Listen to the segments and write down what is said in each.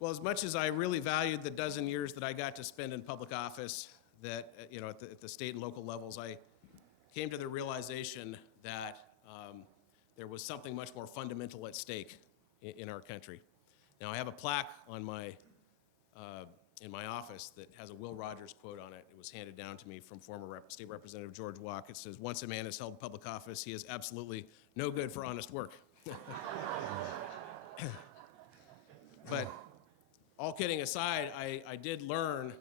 Well, as much as I really valued the dozen years that I got to spend in public office, that at the state and local levels, I came to the realization that there was something much more fundamental at stake in our country. Now, I have a plaque on in my office that has a Will Rogers quote on it. It was handed down to me from former State Representative George Walk. It says, "Once a man has held public office, he is absolutely no good for honest work." But all kidding aside, I did learn,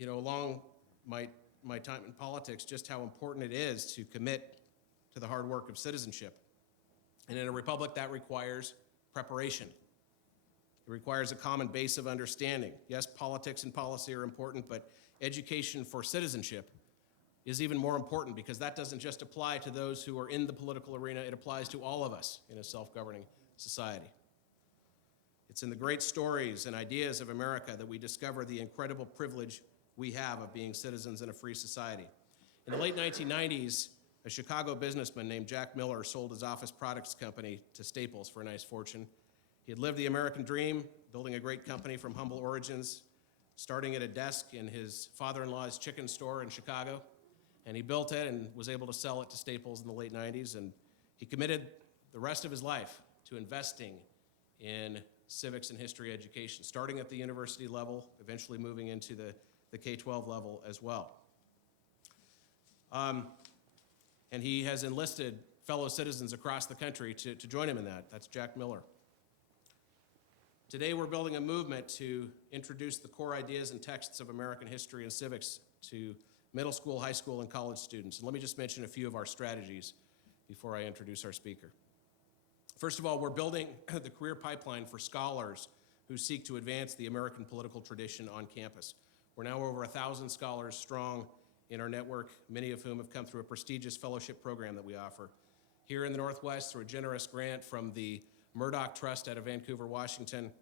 along my time in politics, just how important it is to commit to the hard work of citizenship. And in a republic, that requires preparation. It requires a common base of understanding. Yes, politics and policy are important, but education for citizenship is even more important, because that doesn't just apply to those who are in the political arena, it applies to all of us in a self-governing society. It's in the great stories and ideas of America that we discover the incredible privilege we have of being citizens in a free society. In the late 1990s, a Chicago businessman named Jack Miller sold his office products company to Staples for a nice fortune. He had lived the American dream, building a great company from humble origins, starting at a desk in his father-in-law's chicken store in Chicago. And he built it and was able to sell it to Staples in the late 90s. And he committed the rest of his life to investing in civics and history education, starting at the university level, eventually moving into the K-12 level as well. And he has enlisted fellow citizens across the country to join him in that. That's Jack Miller. Today, we're building a movement to introduce the core ideas and texts of American history and civics to middle school, high school, and college students. And let me just mention a few of our strategies before I introduce our speaker. First of all, we're building the career pipeline for scholars who seek to advance the American political tradition on campus. We're now over 1,000 scholars strong in our network, many of whom have come through a prestigious fellowship program that we offer. Here in the Northwest, through a generous grant from the Murdoch Trust out of Vancouver, Washington,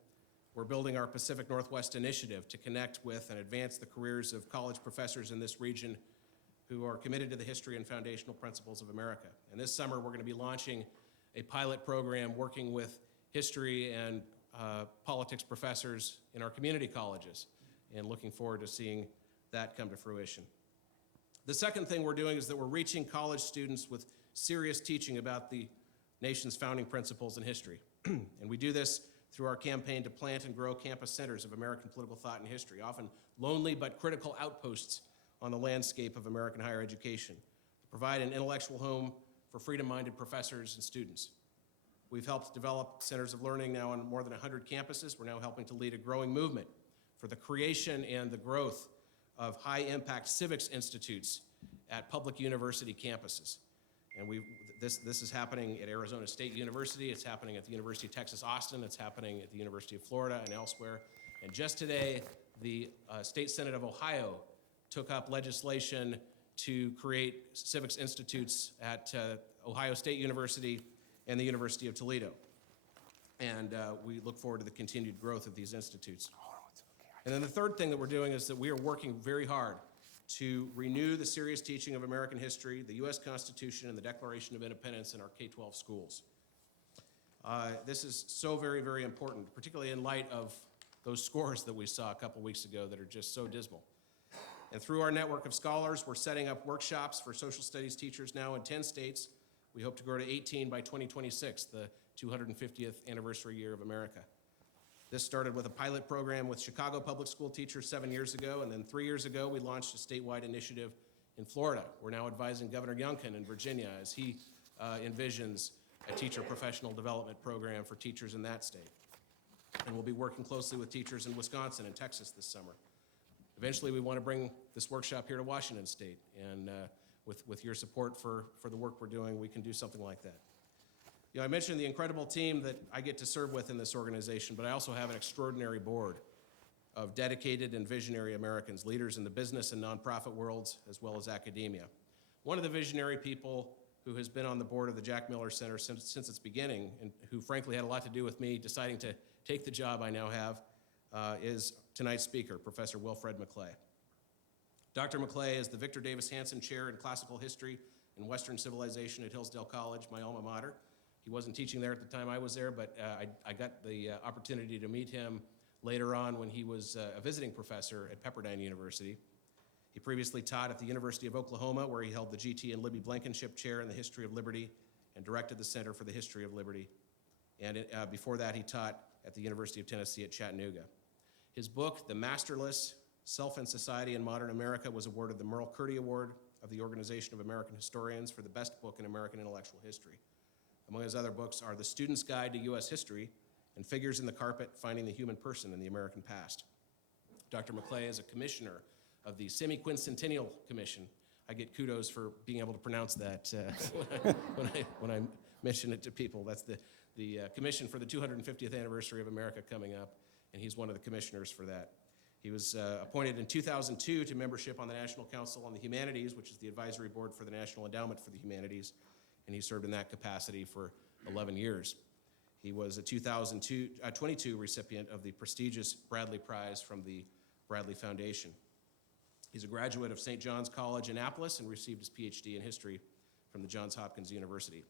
we're building our Pacific Northwest Initiative to connect with and advance the careers of college professors in this region who are committed to the history and foundational principles of America. And this summer, we're going to be launching a pilot program working with history and politics professors in our community colleges, and looking forward to seeing that come to fruition. The second thing we're doing is that we're reaching college students with serious teaching about the nation's founding principles and history. And we do this through our campaign to plant and grow campus centers of American political thought and history, often lonely but critical outposts on the landscape of American higher education, to provide an intellectual home for freedom-minded professors and students. We've helped develop centers of learning now on more than 100 campuses. We're now helping to lead a growing movement for the creation and the growth of high-impact civics institutes at public university campuses. And this is happening at Arizona State University, it's happening at the University of Texas, Austin, it's happening at the University of Florida and elsewhere. And just today, the State Senate of Ohio took up legislation to create civics institutes at Ohio State University and the University of Toledo. And we look forward to the continued growth of these institutes. And then the third thing that we're doing is that we are working very hard to renew the serious teaching of American history, the U.S. Constitution, and the Declaration of Independence in our K-12 schools. This is so very, very important, particularly in light of those scores that we saw a couple weeks ago that are just so dismal. And through our network of scholars, we're setting up workshops for social studies teachers now in 10 states. We hope to grow to 18 by 2026, the 250th anniversary year of America. This started with a pilot program with Chicago public school teachers 7 years ago, and then 3 years ago, we launched a statewide initiative in Florida. We're now advising Governor Youngkin in Virginia as he envisions a teacher professional development program for teachers in that state. And we'll be working closely with teachers in Wisconsin and Texas this summer. Eventually, we want to bring this workshop here to Washington State, and with your support for the work we're doing, we can do something like that. I mentioned the incredible team that I get to serve with in this organization, but I also have an extraordinary board of dedicated and visionary Americans, leaders in the business and nonprofit worlds, as well as academia. One of the visionary people who has been on the board of the Jack Miller Center since its beginning, and who frankly had a lot to do with me deciding to take the job I now have, is tonight's speaker, Professor Wilfred McClay. Dr. McClay is the Victor Davis Hanson Chair in Classical History and Western Civilization at Hillsdale College, my alma mater. He wasn't teaching there at the time I was there, but I got the opportunity to meet him later on when he was a visiting professor at Pepperdine University. He previously taught at the University of Oklahoma, where he held the G.T. and Libby Blankenship Chair in the History of Liberty and directed the Center for the History of Liberty. And before that, he taught at the University of Tennessee at Chattanooga. His book, The Masterless, Self and Society in Modern America, was awarded the Merle Curdy Award of the Organization of American Historians for the best book in American intellectual history. Among his other books are The Student's Guide to U.S. History and Figures in the Carpet, Finding the Human Person in the American Past. Dr. McClay is a commissioner of the Semi-Quincentennial Commission. I get kudos for being able to pronounce that when I mention it to people. That's the commission for the 250th anniversary of America coming up, and he's one of the commissioners for that. He was appointed in 2002 to membership on the National Council on the Humanities, which is the advisory board for the National Endowment for the Humanities, and he served in that capacity for 11 years. He was a 2022 recipient of the prestigious Bradley Prize from the Bradley Foundation. He's a graduate of St. John's College, Annapolis, and received his PhD in history from the Johns Hopkins University.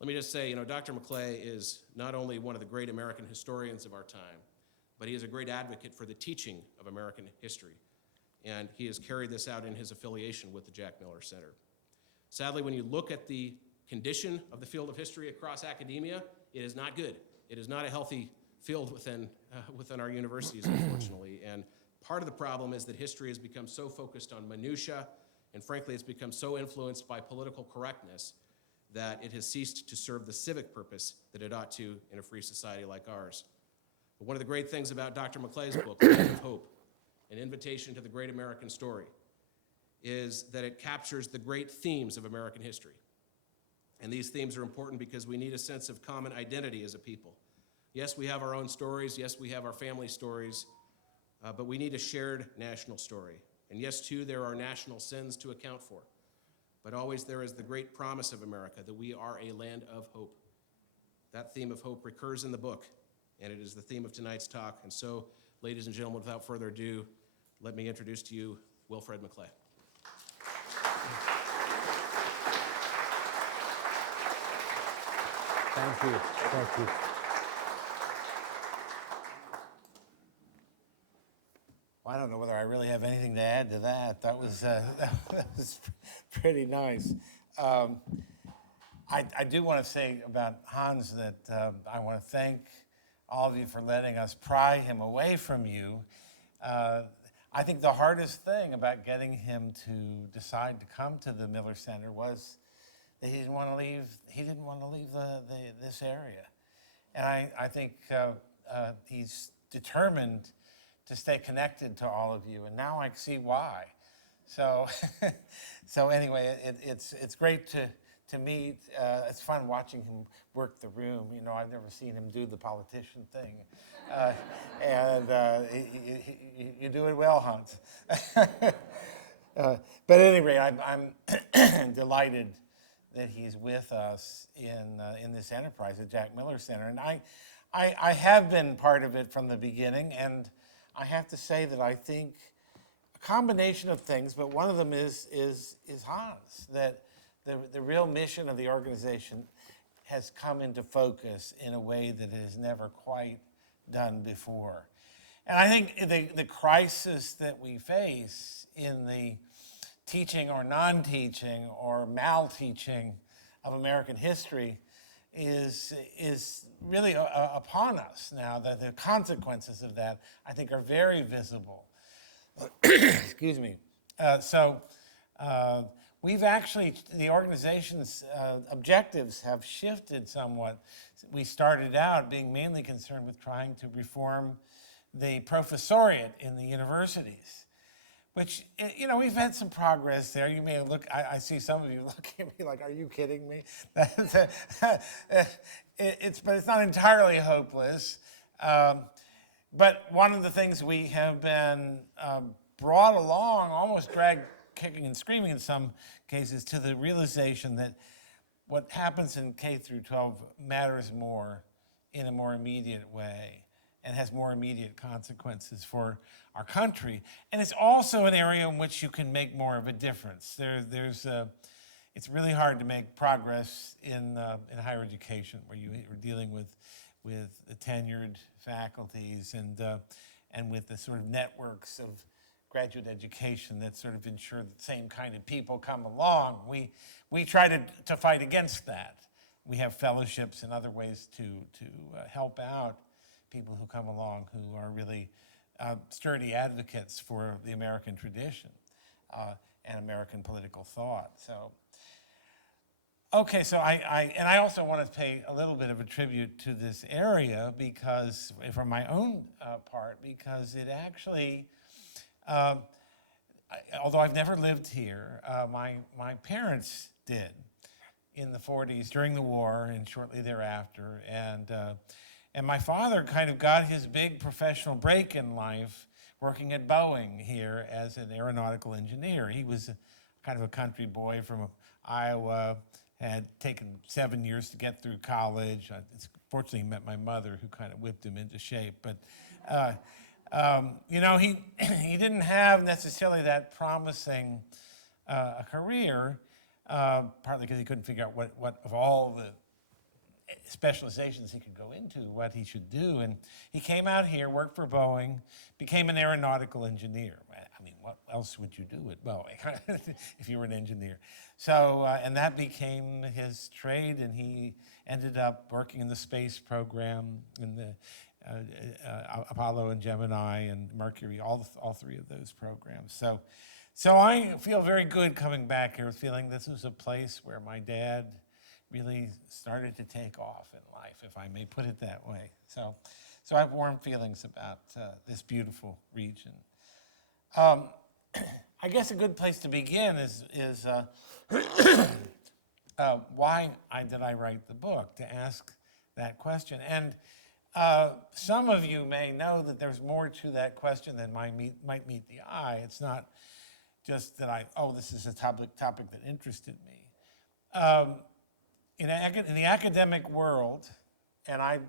Let me just say, Dr. McClay is not only one of the great American historians of our time, but he is a great advocate for the teaching of American history, and he has carried this out in his affiliation with the Jack Miller Center. Sadly, when you look at the condition of the field of history across academia, it is not good. It is not a healthy field within our universities, unfortunately, and part of the problem is that history has become so focused on minutia, and frankly, it's become so influenced by political correctness that it has ceased to serve the civic purpose that it ought to in a free society like ours. But one of the great things about Dr. McClay's book, Land of Hope, An Invitation to the Great American Story, is that it captures the great themes of American history. And these themes are important because we need a sense of common identity as a people. Yes, we have our own stories. Yes, we have our family stories. But we need a shared national story. And yes, too, there are national sins to account for. But always there is the great promise of America that we are a land of hope. That theme of hope recurs in the book, and it is the theme of tonight's talk. And so, ladies and gentlemen, without further ado, let me introduce to you Wilfred McClay. Thank you. Thank you. Well, I don't know whether I really have anything to add to that. That was pretty nice. I do want to say about Hans that I want to thank all of you for letting us pry him away from you. I think the hardest thing about getting him to decide to come to the Miller Center was that he didn't want to leave. He didn't want to leave this area, and I think he's determined to stay connected to all of you, and now I see why. So, so anyway, it's great to meet. It's fun watching him work the room. I've never seen him do the politician thing, and you do it well, Hans. But anyway, I'm delighted that he's with us in this enterprise at Jack Miller Center, and I have been part of it from the beginning, and I have to say that I think a combination of things, but one of them is Hans, that the real mission of the organization has come into focus in a way that it has never quite done before. And I think the crisis that we face in the teaching or non-teaching or mal-teaching of American history is really upon us now. That the consequences of that, I think, are very visible. Excuse me. We've actually, the organization's objectives have shifted somewhat. We started out being mainly concerned with trying to reform the professoriate in the universities, which, we've had some progress there. You may look, I see some of you looking at me like, are you kidding me? But it's not entirely hopeless. But one of the things we have been brought along, almost dragged kicking and screaming in some cases, to the realization that what happens in K through 12 matters more in a more immediate way and has more immediate consequences for our country. And it's also an area in which you can make more of a difference. It's really hard to make progress in higher education, where you are dealing with with the tenured faculties and with the sort of networks of graduate education that sort of ensure that the same kind of people come along. We try to fight against that. We have fellowships and other ways to help out people who come along who are really sturdy advocates for the American tradition and American political thought. So, okay, so I also want to pay a little bit of a tribute to this area because, for my own part, because it actually, although I've never lived here, my parents did in the 40s during the war and shortly thereafter, and my father kind of got his big professional break in life working at Boeing here as an aeronautical engineer. He was kind of a country boy from Iowa, had taken 7 years to get through college. Fortunately, he met my mother, who kind of whipped him into shape. But, he didn't have necessarily that promising a career, partly because he couldn't figure out what of all the specializations he could go into, what he should do. And he came out here, worked for Boeing, became an aeronautical engineer. I mean, what else would you do at Boeing if you were an engineer? So, and that became his trade, and he ended up working in the space program, in the Apollo and Gemini and Mercury, all three of those programs. So I feel very good coming back here, feeling this was a place where my dad really started to take off in life, if I may put it that way. So I have warm feelings about this beautiful region. I guess a good place to begin is why did I write the book, to ask that question. And some of you may know that there's more to that question than might meet the eye. It's not just that this is a topic that interested me. In the academic world, and I,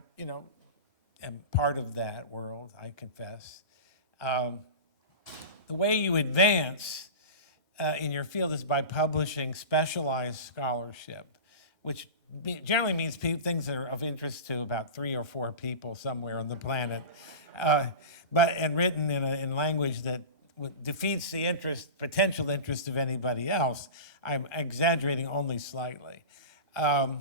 am part of that world, I confess, the way you advance in your field is by publishing specialized scholarship, which generally means things that are of interest to about 3 or 4 people somewhere on the planet, and written in language that defeats the potential interest of anybody else. I'm exaggerating only slightly. But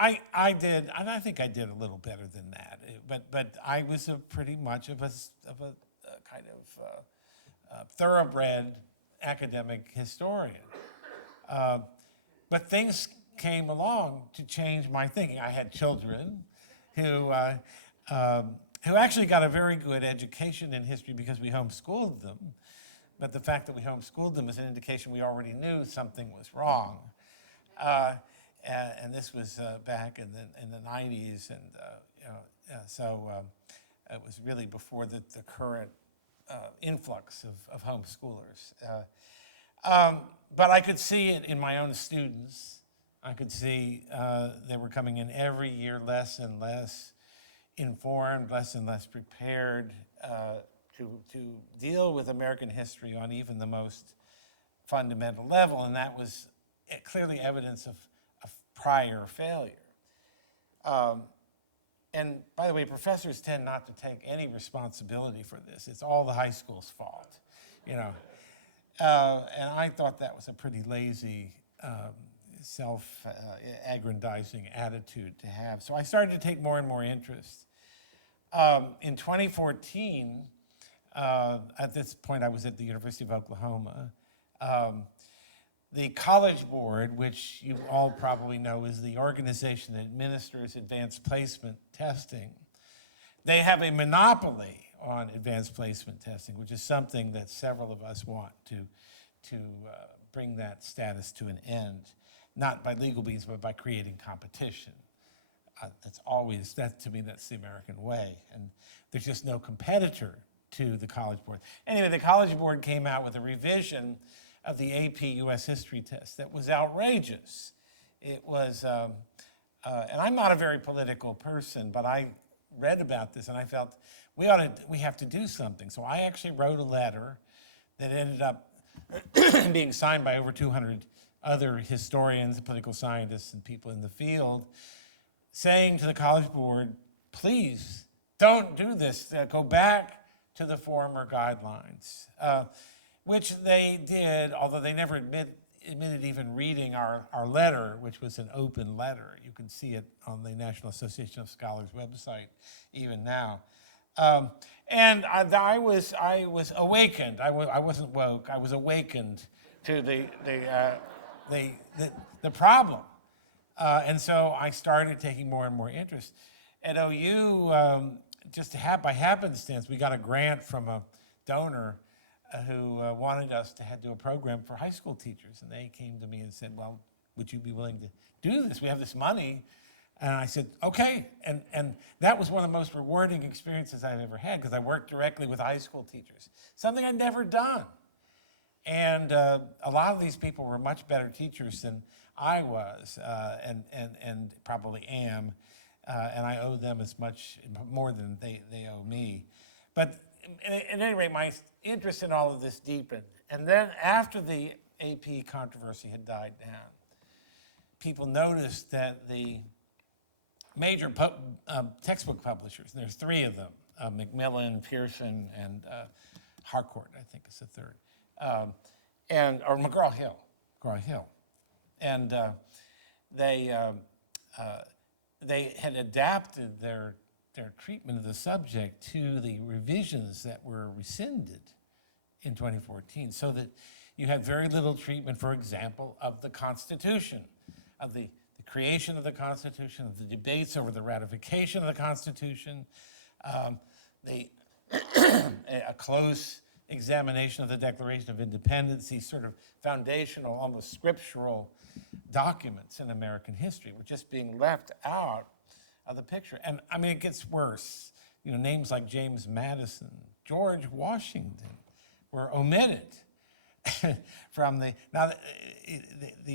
I did, and I think I did a little better than that. But I was pretty much of a kind of thoroughbred academic historian. But things came along to change my thinking. I had children who actually got a very good education in history because we homeschooled them. But the fact that we homeschooled them is an indication we already knew something was wrong. And this was back in the 90s, and so it was really before the current influx of homeschoolers. But I could see it in my own students. I could see they were coming in every year less and less informed, less and less prepared to deal with American history on even the most fundamental level, and that was clearly evidence of prior failure. And by the way, professors tend not to take any responsibility for this. It's all the high school's fault, And I thought that was a pretty lazy, self-aggrandizing attitude to have. So I started to take more and more interest. In 2014, at this point I was at the University of Oklahoma, the College Board, which you all probably know is the organization that administers advanced placement testing, they have a monopoly on advanced placement testing, which is something that several of us want to bring that status to an end, not by legal means, but by creating competition. To me, that's the American way. And there's just no competitor to the College Board. Anyway, the College Board came out with a revision of the AP U.S. History test that was outrageous. It was, and I'm not a very political person, but I read about this and I felt we have to do something. So I actually wrote a letter that ended up being signed by over 200 other historians, political scientists, and people in the field, saying to the College Board, please don't do this, go back to the former guidelines, which they did, although they never admitted even reading our letter, which was an open letter. You can see it on the National Association of Scholars website even now. And I was awakened. I wasn't woke. I was awakened to the problem, and so I started taking more and more interest. At OU, just by happenstance, we got a grant from a donor who wanted us to do a program for high school teachers, and they came to me and said, "Well, would you be willing to do this? We have this money." And I said, okay. And that was one of the most rewarding experiences I've ever had, because I worked directly with high school teachers, something I'd never done. And a lot of these people were much better teachers than I was, and probably am. And I owe them as much, more than they owe me. But at any rate, my interest in all of this deepened. And then after the AP controversy had died down, people noticed that the major textbook publishers, and there's three of them, Macmillan, Pearson, and Harcourt, I think is the third, or McGraw-Hill, and they had adapted their treatment of the subject to the revisions that were rescinded in 2014, so that you had very little treatment, for example, of the Constitution, of the creation of the Constitution, of the debates over the ratification of the Constitution, a close examination of the Declaration of Independence, these sort of foundational, almost scriptural documents in American history were just being left out of the picture. And I mean, it gets worse. You know, names like James Madison, George Washington were omitted from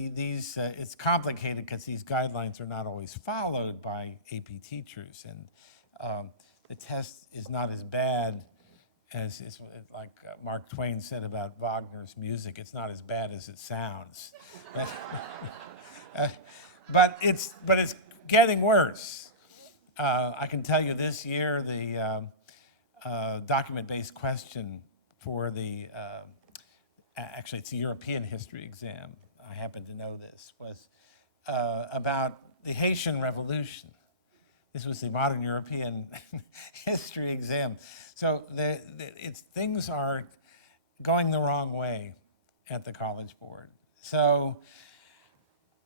it's complicated because these guidelines are not always followed by AP teachers, and the test is not as bad as like Mark Twain said about Wagner's music. It's not as bad as it sounds, but it's getting worse. I can tell you this year the document-based question for the actually, it's a European history exam, I happen to know this, was about the Haitian Revolution. This was the modern European history exam. So things are going the wrong way at the College Board. So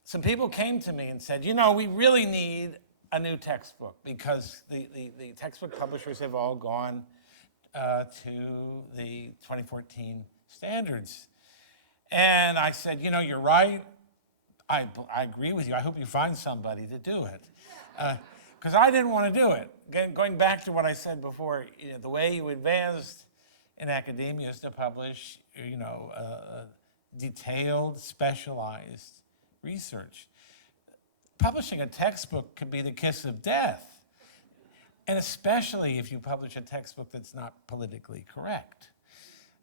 some people came to me and said, you know, we really need a new textbook, because the textbook publishers have all gone to the 2014 standards. And I said, you know, you're right. I agree with you. I hope you find somebody to do it. Because I didn't want to do it. Again, going back to what I said before, you know, the way you advanced in academia is to publish, you know, detailed, specialized research. Publishing a textbook could be the kiss of death. And especially if you publish a textbook that's not politically correct,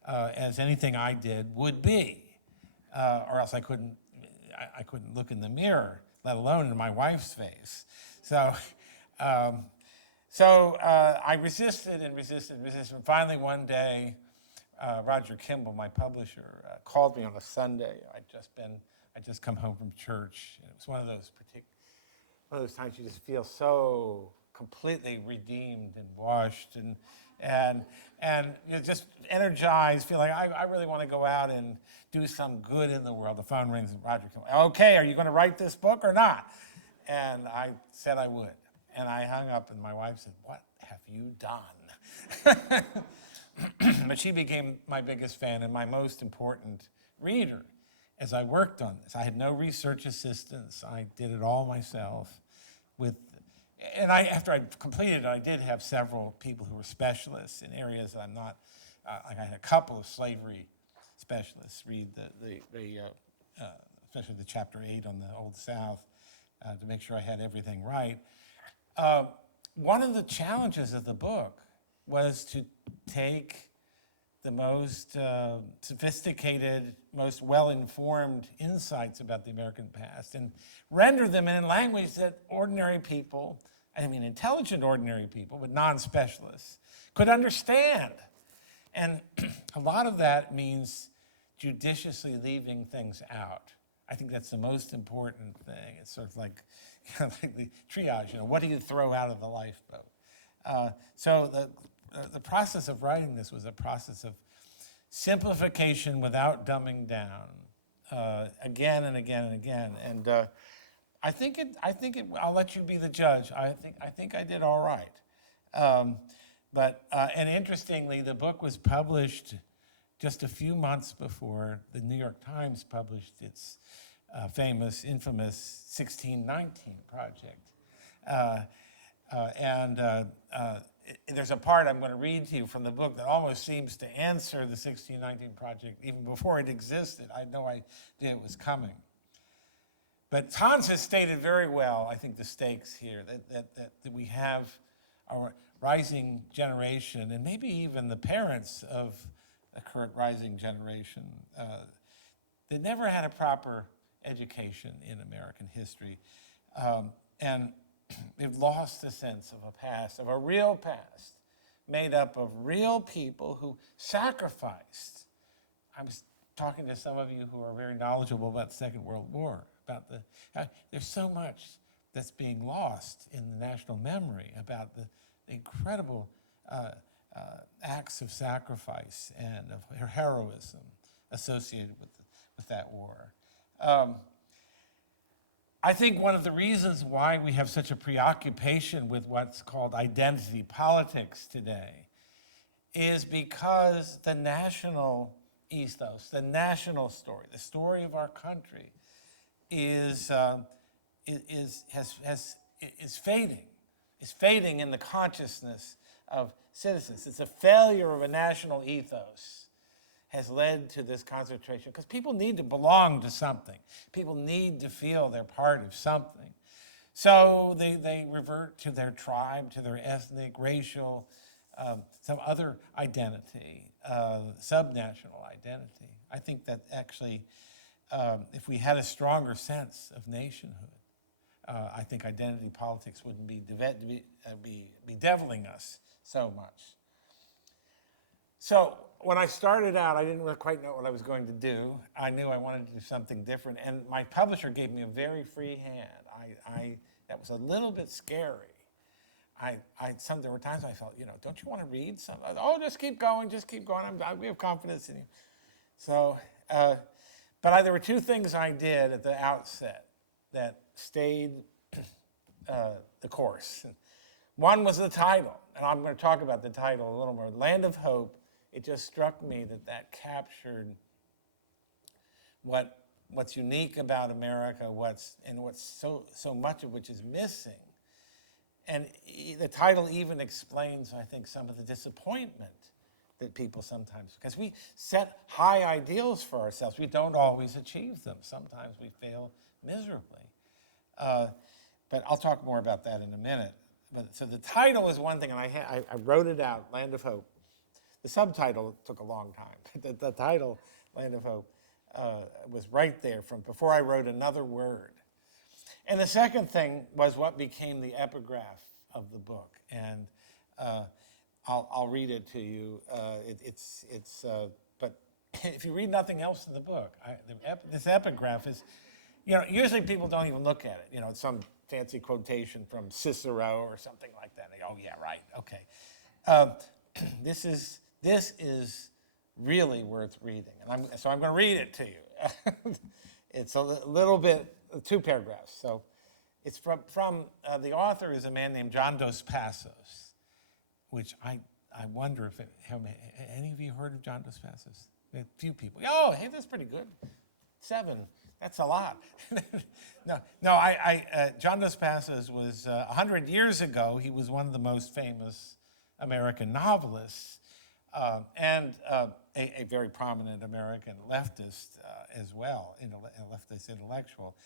as anything I did would be, or else I couldn't look in the mirror, let alone in my wife's face. So I resisted and resisted and resisted. And finally, one day, Roger Kimball, my publisher, called me on a Sunday. I'd just come home from church. It was one of those times you just feel so completely redeemed and washed and you know, just energized, feel like I really want to go out and do some good in the world. The phone rings and Roger comes, okay, are you going to write this book or not? And I said I would. And I hung up and my wife said, what have you done? But she became my biggest fan and my most important reader as I worked on this. I had no research assistants. I did it all myself. After I completed it, I did have several people who were specialists in areas that I'm not. I had a couple of slavery specialists read especially the chapter 8 on the Old South to make sure I had everything right. One of the challenges of the book was to take the most sophisticated, most well-informed insights about the American past and render them in language that ordinary people, I mean intelligent ordinary people, but non-specialists, could understand. And a lot of that means judiciously leaving things out. I think that's the most important thing. It's sort of like, like the triage, what do you throw out of the lifeboat? So the process of writing this was a process of simplification without dumbing down, again and again and again. And I'll let you be the judge. I think I did all right. And interestingly, the book was published just a few months before the New York Times published its infamous 1619 project. There's a part I'm going to read to you from the book that almost seems to answer the 1619 project even before it existed. I had no idea it was coming. But Hans has stated very well, I think, the stakes here, that we have our rising generation, and maybe even the parents of the current rising generation, that never had a proper education in American history. And they've lost a sense of a past, of a real past, made up of real people who sacrificed. I was talking to some of you who are very knowledgeable about the Second World War, about there's so much that's being lost in the national memory about the incredible acts of sacrifice and of heroism associated with that war. I think one of the reasons why we have such a preoccupation with what's called identity politics today is because the national ethos, the national story, the story of our country is fading. It's fading in the consciousness of citizens. It's a failure of a national ethos has led to this concentration, because people need to belong to something. People need to feel they're part of something. So they revert to their tribe, to their ethnic, racial, some other identity, subnational identity. I think that actually, if we had a stronger sense of nationhood, I think identity politics wouldn't be deviling us so much. So when I started out, I didn't really quite know what I was going to do. I knew I wanted to do something different, and my publisher gave me a very free hand. That was a little bit scary. There were times I felt, don't you want to read some? Oh, just keep going. We have confidence in you. So, there were two things I did at the outset that stayed the course. One was the title, and I'm going to talk about the title a little more. Land of Hope. It just struck me that captured what's unique about America, what's so much of which is missing. And the title even explains, I think, some of the disappointment that people sometimes, because we set high ideals for ourselves, we don't always achieve them. Sometimes we fail miserably. But I'll talk more about that in a minute. So the title is one thing, and I wrote it out, Land of Hope. The subtitle took a long time. The title, Land of Hope, was right there from before I wrote another word. And the second thing was what became the epigraph of the book. And I'll read it to you. But if you read nothing else in the book, this epigraph is, usually people don't even look at it. It's some fancy quotation from Cicero or something like that. They go, oh yeah, right, okay. This is really worth reading, and so I'm going to read it to you. It's a little bit, 2 paragraphs. So it's from the author is a man named John Dos Passos, which I wonder if any of you heard of John Dos Passos? A few people. Oh, hey, that's pretty good. 7. That's a lot. John Dos Passos was 100 years ago. He was one of the most famous American novelists. And a very prominent American leftist as well, a leftist intellectual.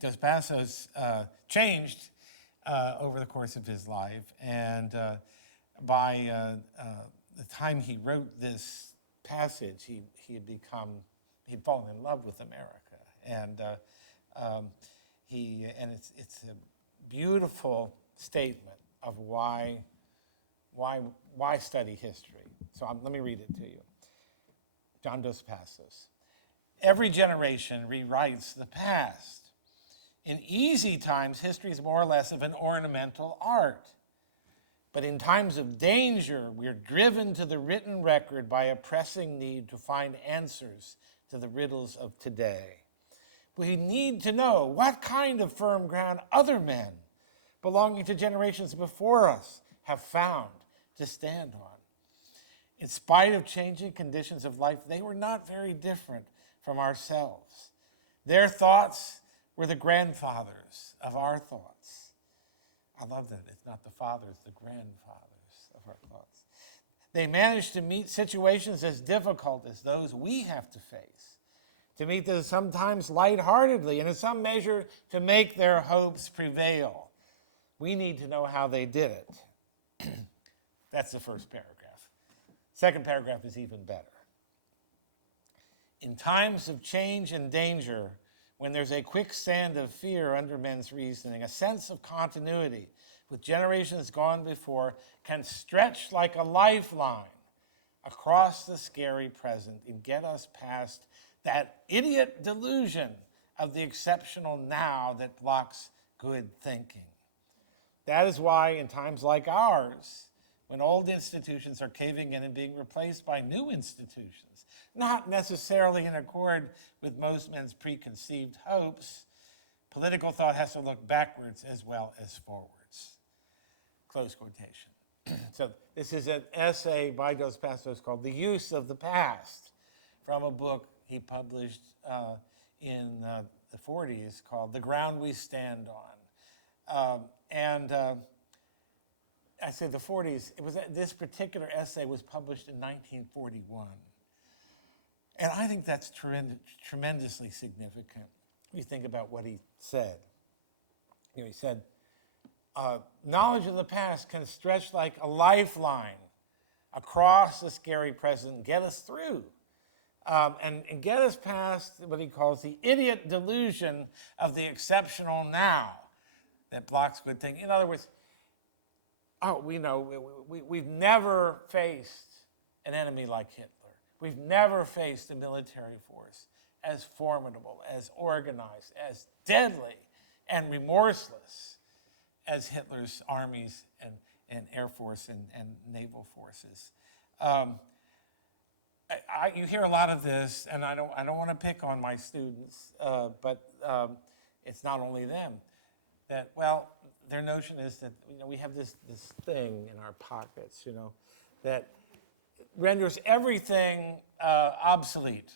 Dos Passos changed over the course of his life, and by the time he wrote this passage, he'd fallen in love with America, and it's a beautiful statement of why study history. So let me read it to you. John Dos Passos. Every generation rewrites the past. In easy times, history is more or less of an ornamental art. But in times of danger, we are driven to the written record by a pressing need to find answers to the riddles of today. We need to know what kind of firm ground other men belonging to generations before us have found to stand on. In spite of changing conditions of life, they were not very different from ourselves. Their thoughts were the grandfathers of our thoughts. I love that. It's not the fathers, the grandfathers of our thoughts. They managed to meet situations as difficult as those we have to face, to meet them sometimes lightheartedly, and in some measure to make their hopes prevail. We need to know how they did it. That's the first paragraph. Second paragraph is even better. In times of change and danger, when there's a quicksand of fear under men's reasoning, a sense of continuity with generations gone before can stretch like a lifeline across the scary present and get us past that idiot delusion of the exceptional now that blocks good thinking. That is why in times like ours, when old institutions are caving in and being replaced by new institutions, not necessarily in accord with most men's preconceived hopes, political thought has to look backwards as well as forwards. Close quotation. So this is an essay by Dos Passos called The Use of the Past, from a book he published in the 40s called The Ground We Stand On. I say the 40s, this particular essay was published in 1941. And I think that's tremendously significant. You think about what he said. He said, knowledge of the past can stretch like a lifeline across the scary present and get us through. And get us past what he calls the idiot delusion of the exceptional now that blocks good thinking. In other words, we know we've never faced an enemy like Hitler. We've never faced a military force as formidable, as organized, as deadly, and remorseless as Hitler's armies and Air Force and naval forces. You hear a lot of this, and I don't want to pick on my students, but it's not only them. That, well, their notion is that we have this thing in our pockets, that renders everything obsolete.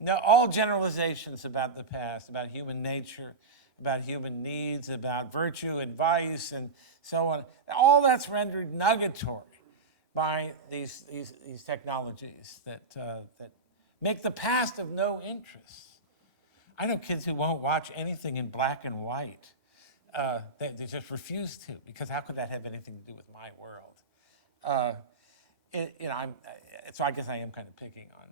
Now, all generalizations about the past, about human nature, about human needs, about virtue and vice, and so on, all that's rendered nugatory by these technologies that make the past of no interest. I know kids who won't watch anything in black and white. They just refuse to, because how could that have anything to do with my world? So I guess I am kind of picking on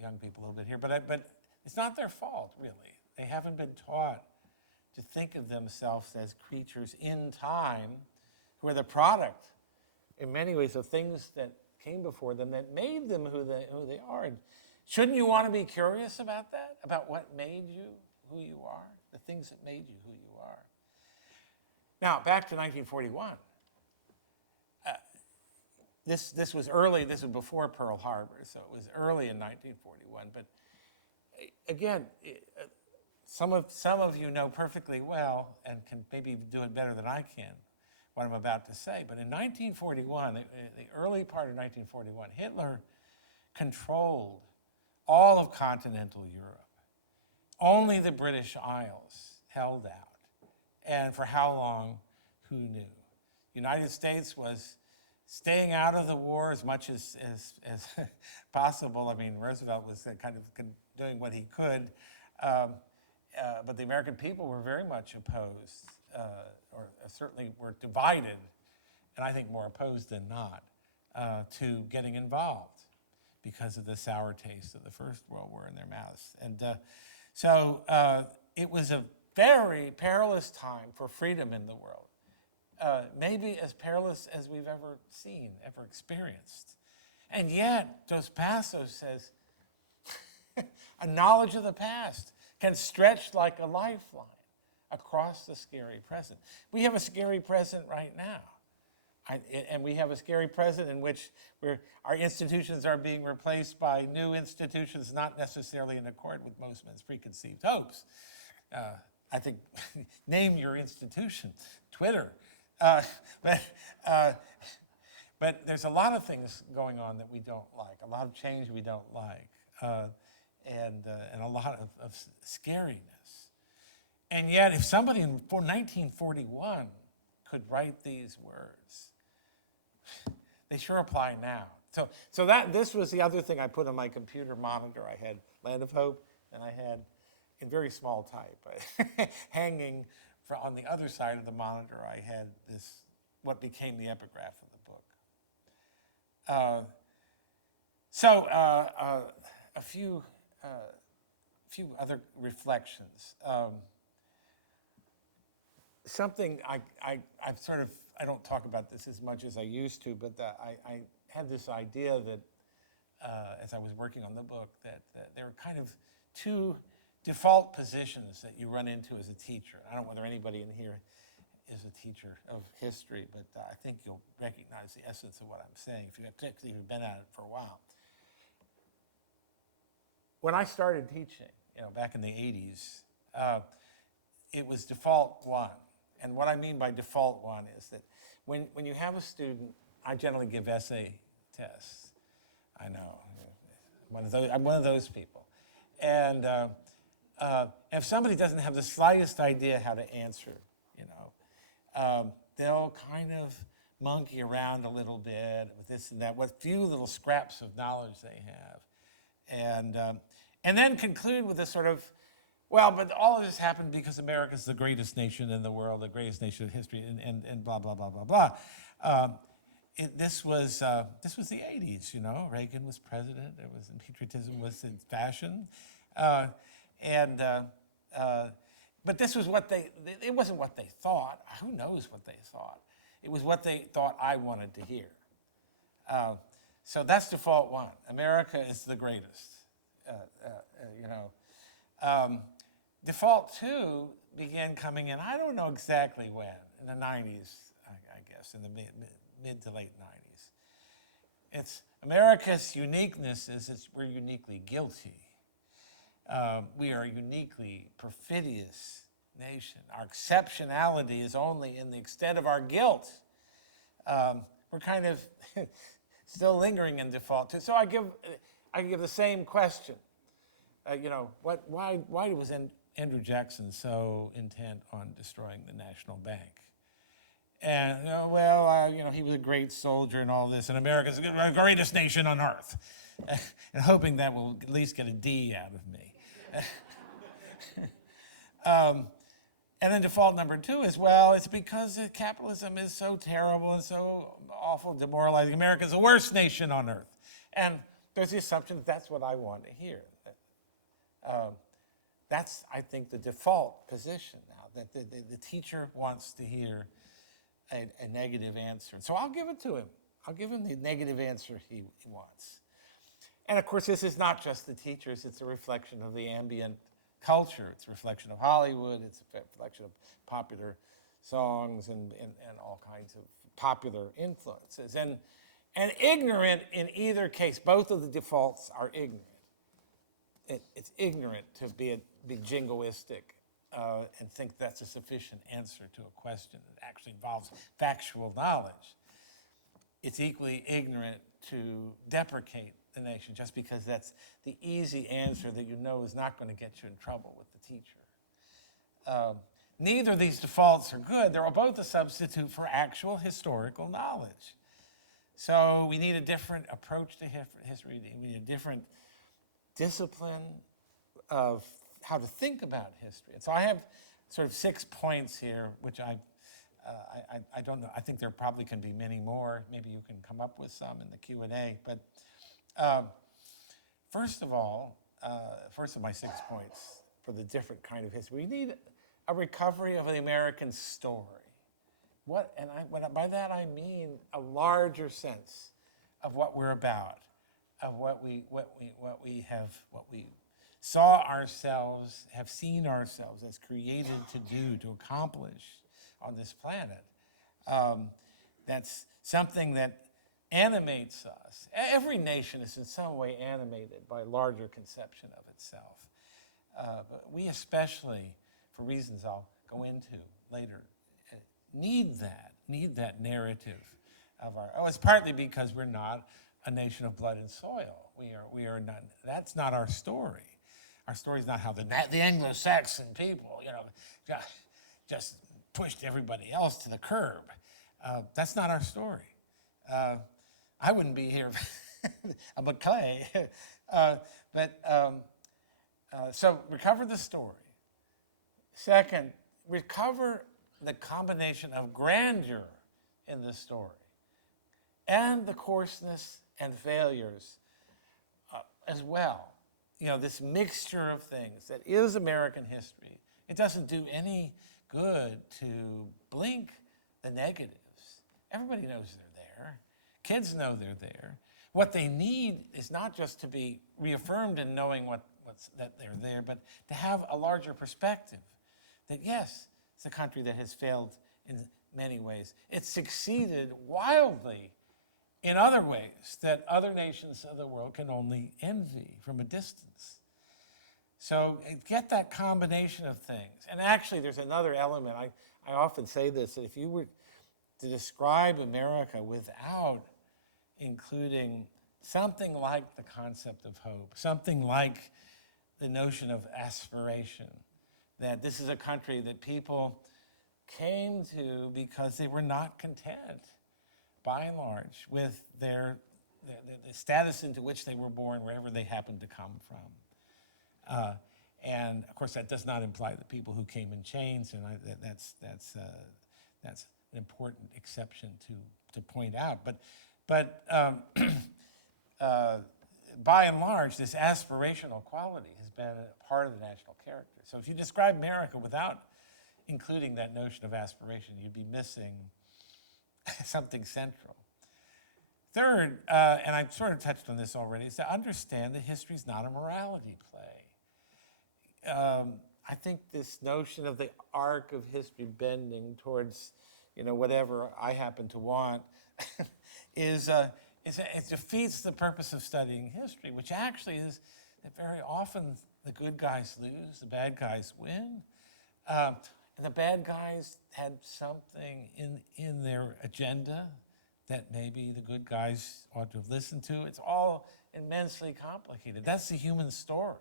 young people a little bit here, but it's not their fault, really. They haven't been taught to think of themselves as creatures in time who are the product, in many ways, of things that came before them that made them who they are. And shouldn't you want to be curious about that, about what made you who you are, the things that made you who you are? Now, back to 1941. This was early. This was before Pearl Harbor, so it was early in 1941. But again, some of you know perfectly well, and can maybe do it better than I can, what I'm about to say. But in 1941, the early part of 1941, Hitler controlled all of continental Europe. Only the British Isles held out. And for how long, who knew? The United States was staying out of the war as much as possible. I mean, Roosevelt was kind of doing what he could, but the American people were very much opposed, or certainly were divided, and I think more opposed than not, to getting involved because of the sour taste of the First World War in their mouths. And so it was a very perilous time for freedom in the world, maybe as perilous as we've ever seen, ever experienced. And yet, Dos Passos says, a knowledge of the past can stretch like a lifeline across the scary present. We have a scary present right now. And we have a scary present in which our institutions are being replaced by new institutions not necessarily in accord with most men's preconceived hopes. I think, name your institution, Twitter. But there's a lot of things going on that we don't like, a lot of change we don't like, and a lot of scariness. And yet, if somebody in 1941 could write these words, they sure apply now. So this was the other thing I put on my computer monitor. I had Land of Hope, and I had, in very small type, hanging on the other side of the monitor, I had this, what became the epigraph of the book. A few other reflections. Something I don't talk about this as much as I used to, but I had this idea that as I was working on the book, that there are kind of two default positions that you run into as a teacher. I don't know whether anybody in here is a teacher of history, but I think you'll recognize the essence of what I'm saying if you've been at it for a while. When I started teaching, back in the 80s, it was default one. And what I mean by default one is that when you have a student, I generally give essay tests. I know, I'm one of those people. And if somebody doesn't have the slightest idea how to answer, they'll kind of monkey around a little bit with this and that, what few little scraps of knowledge they have. And then conclude with this sort of, well, but all of this happened because America's the greatest nation in the world, the greatest nation in history, and blah, blah, blah, blah, blah. This was the 80s, Reagan was president, patriotism was in fashion. But this was it wasn't what they thought. Who knows what they thought? It was what they thought I wanted to hear. So that's default one. America is the greatest, Default two began coming in, I don't know exactly when, in the 90s, I guess, in the mid to late 90s. It's America's uniqueness is we're uniquely guilty. We are a uniquely perfidious nation. Our exceptionality is only in the extent of our guilt. We're kind of still lingering in default two. So I give the same question. Why was Andrew Jackson so intent on destroying the National Bank? And, he was a great soldier and all this, and America's the greatest nation on earth. And hoping that will at least get a D out of me. And then default number two is, it's because capitalism is so terrible and so awful, demoralizing. America's the worst nation on earth. And there's the assumption that that's what I want to hear. That's, I think, the default position now, that the teacher wants to hear a negative answer. So I'll give it to him. I'll give him the negative answer he wants. And of course, this is not just the teachers, it's a reflection of the ambient culture. It's a reflection of Hollywood, it's a reflection of popular songs and all kinds of popular influences. And ignorant in either case, both of the defaults are ignorant. It's ignorant to be jingoistic and think that's a sufficient answer to a question that actually involves factual knowledge. It's equally ignorant to deprecate the nation just because that's the easy answer that is not going to get you in trouble with the teacher. Neither of these defaults are good. They're both a substitute for actual historical knowledge. So we need a different approach to history. We need a different discipline of how to think about history. And so I have sort of 6 points here, which I've I don't know. I think there probably can be many more. Maybe you can come up with some in the Q&A. But first of all, first of my 6 points for the different kind of history, we need a recovery of the American story. By that I mean a larger sense of what we're about, of what we saw ourselves, have seen ourselves as created to do, to accomplish on this planet. That's something that animates us. Every nation is in some way animated by a larger conception of itself. But we especially, for reasons I'll go into later, need that narrative of our. Oh, it's partly because we're not a nation of blood and soil. We are not. That's not our story. Our story is not how the Anglo-Saxon people, just pushed everybody else to the curb. That's not our story. I wouldn't be here, a McClay. So recover the story. Second, recover the combination of grandeur in the story and the coarseness and failures as well. This mixture of things that is American history. It doesn't do any good to blink the negatives. Everybody knows they're there. Kids know they're there. What they need is not just to be reaffirmed in knowing that they're there, but to have a larger perspective that, yes, it's a country that has failed in many ways. It's succeeded wildly in other ways that other nations of the world can only envy from a distance. So get that combination of things. And actually, there's another element. I often say this, that if you were to describe America without including something like the concept of hope, something like the notion of aspiration, that this is a country that people came to because they were not content, by and large, with the status into which they were born, wherever they happened to come from. And of course, that does not imply that people who came in chains, and that's an important exception to point out. But by and large, this aspirational quality has been a part of the national character. So if you describe America without including that notion of aspiration, you'd be missing something central. Third, and I sort of touched on this already, is to understand that history is not a morality play. I think this notion of the arc of history bending towards, whatever I happen to want, it defeats the purpose of studying history, which actually is that very often the good guys lose, the bad guys win. And the bad guys had something in their agenda that maybe the good guys ought to have listened to. It's all immensely complicated. That's the human story.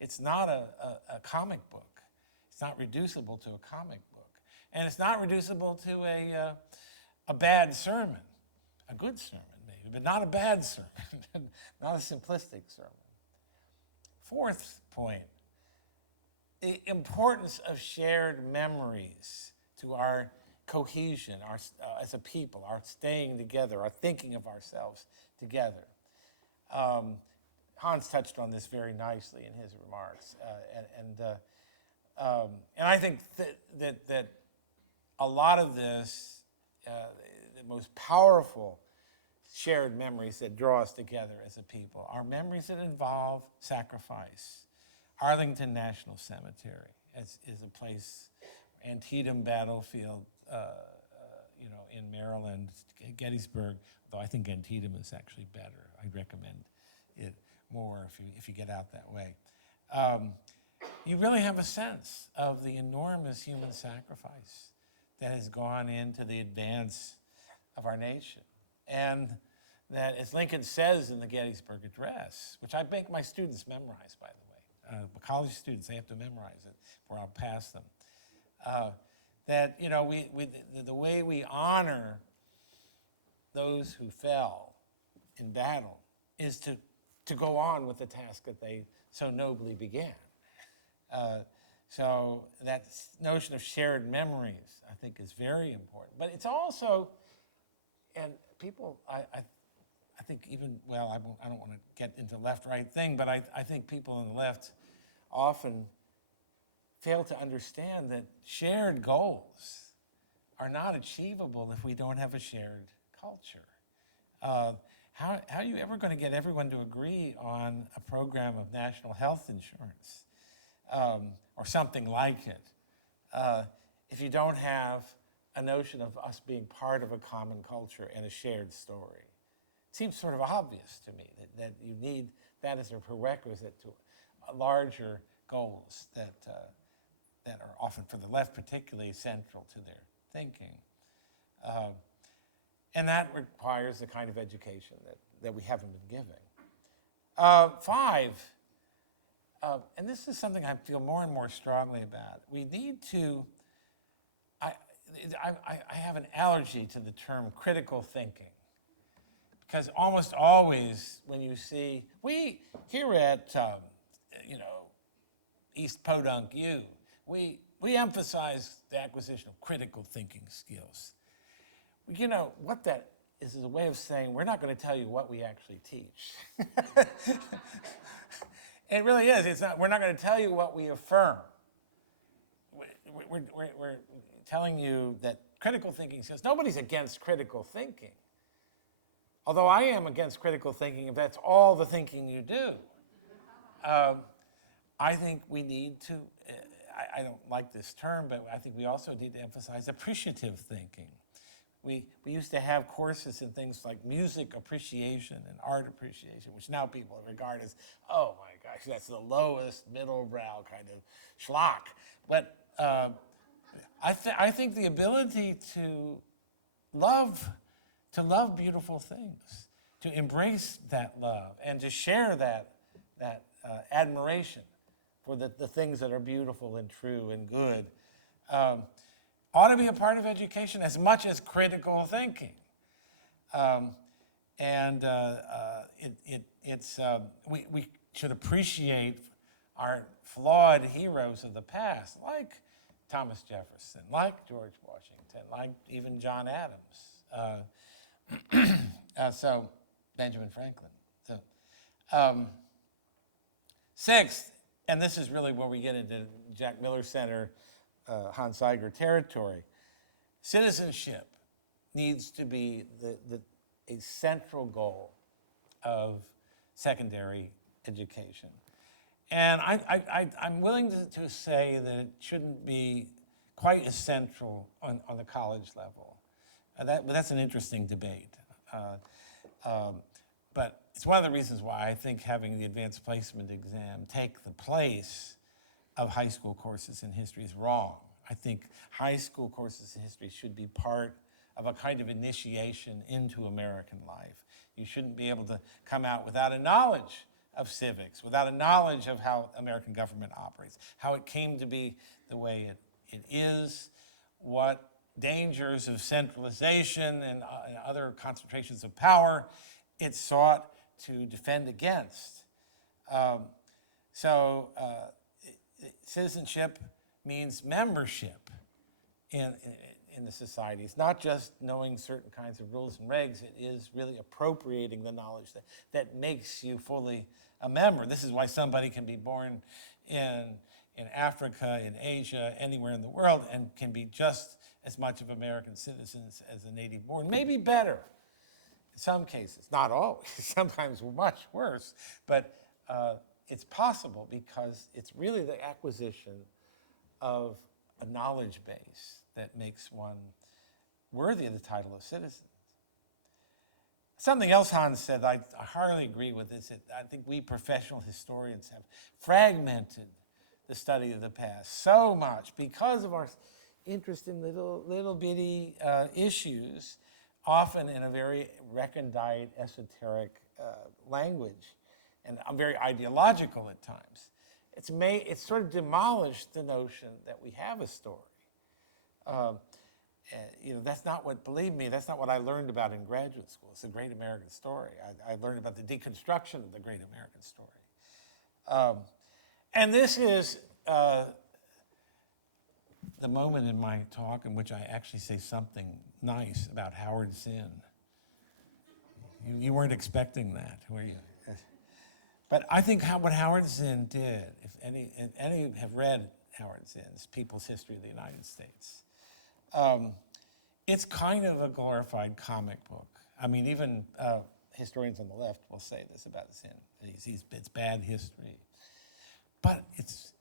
It's not a comic book. It's not reducible to a comic book. And it's not reducible to a bad sermon, a good sermon maybe, but not a bad sermon, not a simplistic sermon. Fourth point, the importance of shared memories to our cohesion, as a people, our staying together, our thinking of ourselves together. Hans touched on this very nicely in his remarks, and I think that a lot of this, the most powerful shared memories that draw us together as a people are memories that involve sacrifice. Arlington National Cemetery is a place, Antietam Battlefield, in Maryland, Gettysburg, though I think Antietam is actually better. I recommend it more if you get out that way. You really have a sense of the enormous human sacrifice that has gone into the advance of our nation. And that, as Lincoln says in the Gettysburg Address, which I make my students memorize, by the way, college students, they have to memorize it, or I'll pass them, that, the way we honor those who fell in battle is to go on with the task that they so nobly began. So that notion of shared memories, I think, is very important. But it's also, and people, I think even, well, I don't want to get into left-right thing, but I think people on the left often fail to understand that shared goals are not achievable if we don't have a shared culture. How are you ever going to get everyone to agree on a program of national health insurance or something like it if you don't have a notion of us being part of a common culture and a shared story? It seems sort of obvious to me that you need that as a prerequisite to larger goals that are often, for the left particularly, central to their thinking. And that requires the kind of education that we haven't been giving. 5, and this is something I feel more and more strongly about. We need to, I have an allergy to the term critical thinking. Because almost always when you see, we here at, East Podunk U, we emphasize the acquisition of critical thinking skills. You know, what that is a way of saying we're not going to tell you what we actually teach. It really is. It's not. We're not going to tell you what we affirm. We're telling you that critical thinking skills. Nobody's against critical thinking. Although I am against critical thinking if that's all the thinking you do. I think we need to, I don't like this term, but I think we also need to emphasize appreciative thinking. We used to have courses in things like music appreciation and art appreciation, which now people regard as, oh my gosh, that's the lowest middle brow kind of schlock. But I think the ability to love beautiful things, to embrace that love, and to share that admiration for the things that are beautiful and true and good, ought to be a part of education as much as critical thinking. We should appreciate our flawed heroes of the past, like Thomas Jefferson, like George Washington, like even John Adams. So Benjamin Franklin. So, 6th, and this is really where we get into Jack Miller Center, Hans Eiger territory. Citizenship needs to be a central goal of secondary education. And I'm willing to say that it shouldn't be quite as central on the college level. But that's an interesting debate. But it's one of the reasons why I think having the advanced placement exam take the place of high school courses in history is wrong. I think high school courses in history should be part of a kind of initiation into American life. You shouldn't be able to come out without a knowledge of civics, without a knowledge of how American government operates, how it came to be the way it is, what dangers of centralization and other concentrations of power it sought to defend against. Citizenship means membership in the society. It's not just knowing certain kinds of rules and regs. It is really appropriating the knowledge that makes you fully a member. This is why somebody can be born in Africa, in Asia, anywhere in the world, and can be just as much of American citizens as a native born, maybe better in some cases, not always, sometimes much worse, but it's possible because it's really the acquisition of a knowledge base that makes one worthy of the title of citizen. Something else Hans said, I hardly agree with this. I think we professional historians have fragmented the study of the past so much because of our interest in little bitty issues, often in a very recondite, esoteric language, and very ideological at times. It's sort of demolished the notion that we have a story. That's not what, believe me, that's not what I learned about in graduate school. It's a great American story. I learned about the deconstruction of the great American story. And this is the moment in my talk in which I actually say something nice about Howard Zinn. You weren't expecting that, were you? But I think what Howard Zinn did, if any have read Howard Zinn's People's History of the United States, it's kind of a glorified comic book. I mean, even historians on the left will say this about Zinn. It's bad history. But it's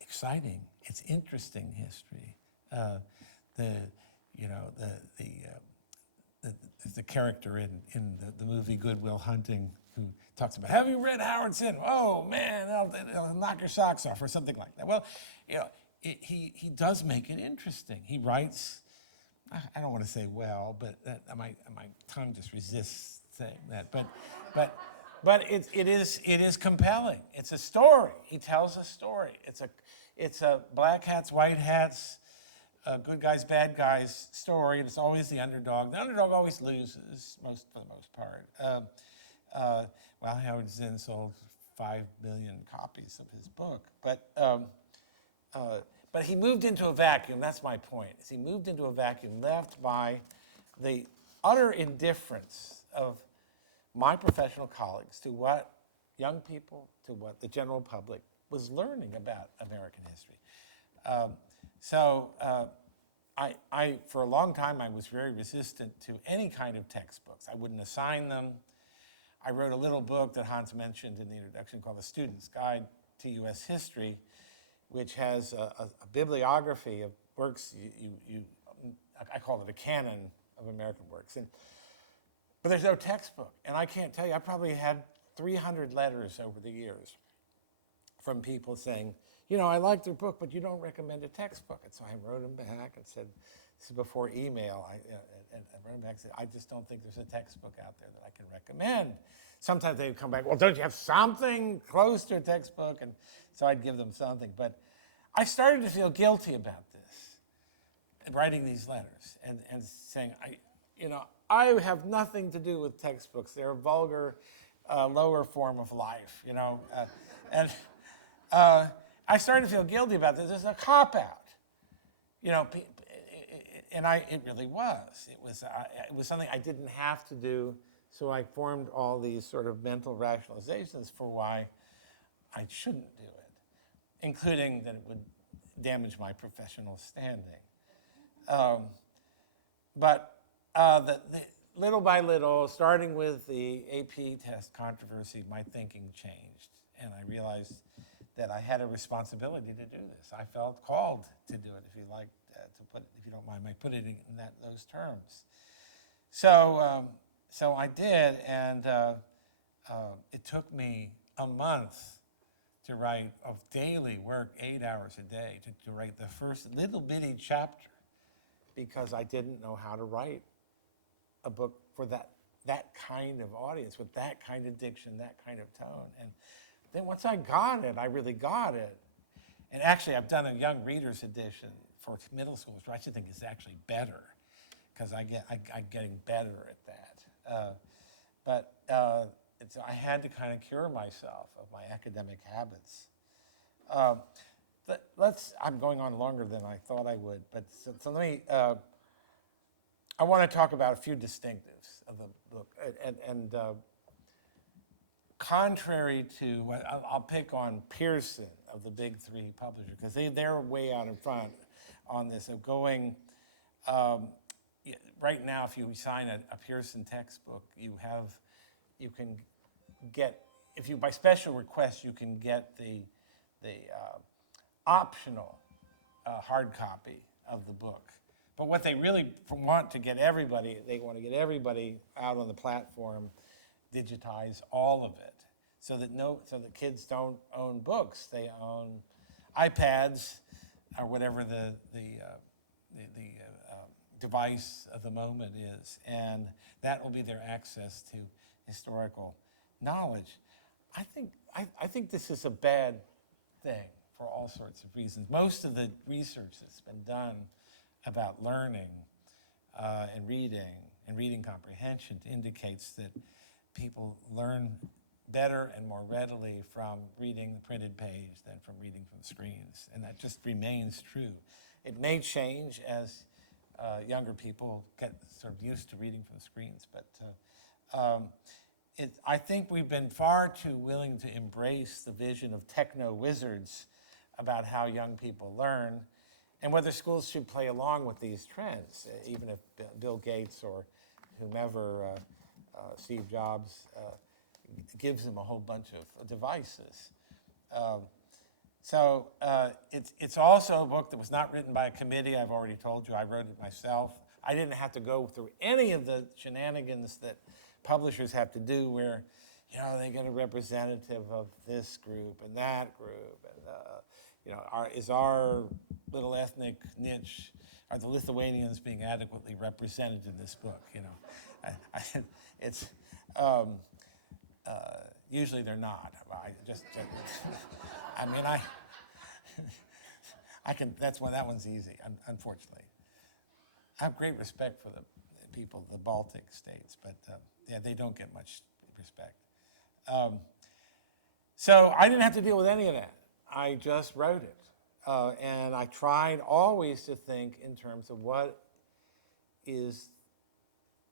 exciting. It's interesting history. The character in the movie Good Will Hunting who talks about, have you read Howard Zinn? Oh man, it'll knock your socks off or something like that. Well, he does make it interesting. He writes, I don't want to say well, but my tongue just resists saying that. But it is compelling. It's a story. He tells a story. It's a black hats, white hats, good guys, bad guys story. It's always the underdog. The underdog always loses, for the most part. Well, Howard Zinn sold 5 million copies of his book, but he moved into a vacuum. That's my point. He moved into a vacuum left by the utter indifference of my professional colleagues to what young people, to what the general public was learning about American history. I for a long time, I was very resistant to any kind of textbooks. I wouldn't assign them. I wrote a little book that Hans mentioned in the introduction called The Student's Guide to U.S. History, which has a bibliography of works, I call it a canon of American works. But there's no textbook. And I can't tell you, I probably had 300 letters over the years from people saying, I like their book, but you don't recommend a textbook. And so I wrote them back and said, this is before email. I wrote them back and said, I just don't think there's a textbook out there that I can recommend. Sometimes they would come back, well, don't you have something close to a textbook? And so I'd give them something. But I started to feel guilty about this, writing these letters and saying, I have nothing to do with textbooks. They're a vulgar, lower form of life, and I started to feel guilty about this. It's a cop-out, and it really was. It was something I didn't have to do, so I formed all these sort of mental rationalizations for why I shouldn't do it, including that it would damage my professional standing. But little by little, starting with the AP test controversy, my thinking changed, and I realized that I had a responsibility to do this. I felt called to do it, if you like, if you don't mind my putting it in those terms. So I did, and it took me a month to write, of daily work, 8 hours a day, to write the first little bitty chapter, because I didn't know how to write a book for that kind of audience, with that kind of diction, that kind of tone. And then once I got it, I really got it. And actually, I've done a young readers edition for middle school, which I actually think is actually better, because I'm getting better at that. But I had to kind of cure myself of my academic habits. I'm going on longer than I thought I would, but so let me, I want to talk about a few distinctives of the book. And contrary to, I'll pick on Pearson of the big three publishers, because they're way out in front on this, of going, right now, if you sign a Pearson textbook, you can get, if you, by special request, you can get the optional hard copy of the book. But what they really want to get everybody, they want to get everybody out on the platform, digitize all of it, so that kids don't own books. They own iPads or whatever the device of the moment is, and that will be their access to historical knowledge. I think this is a bad thing for all sorts of reasons. Most of the research that's been done about learning and reading comprehension indicates that people learn better and more readily from reading the printed page than from reading from screens, and that just remains true. It may change as younger people get sort of used to reading from screens, but I think we've been far too willing to embrace the vision of techno-wizards about how young people learn, and whether schools should play along with these trends, even if Bill Gates or whomever, Steve Jobs, gives them a whole bunch of devices. So it's also a book that was not written by a committee. I've already told you I wrote it myself. I didn't have to go through any of the shenanigans that publishers have to do where, they get a representative of this group and that group. And, is our little ethnic niche, are the Lithuanians being adequately represented in this book? Usually they're not. That one's easy, unfortunately. I have great respect for the people of the Baltic states, but they don't get much respect. So I didn't have to deal with any of that. I just wrote it. And I tried always to think in terms of what is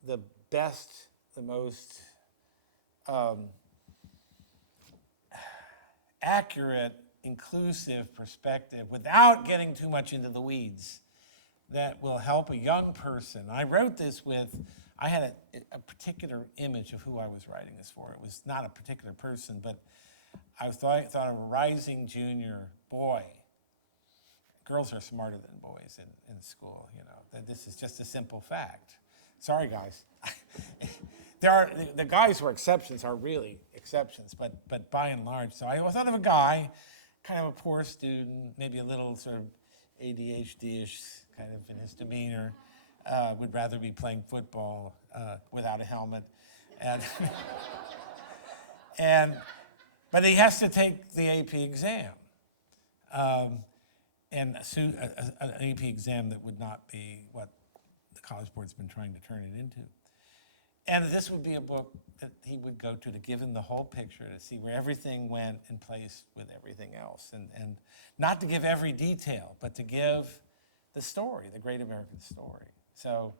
the best, the most accurate, inclusive perspective without getting too much into the weeds that will help a young person. I wrote this I had a particular image of who I was writing this for. It was not a particular person, but I thought of a rising junior boy. Girls are smarter than boys in school, This is just a simple fact. Sorry, guys. The guys who are exceptions are really exceptions, but by and large. So I thought of a guy, kind of a poor student, maybe a little sort of ADHD-ish kind of in his demeanor, would rather be playing football without a helmet. But he has to take the AP exam. And an AP exam that would not be what the College Board's been trying to turn it into. And this would be a book that he would go to give him the whole picture, to see where everything went in place with everything else. And not to give every detail, but to give the story, the great American story. So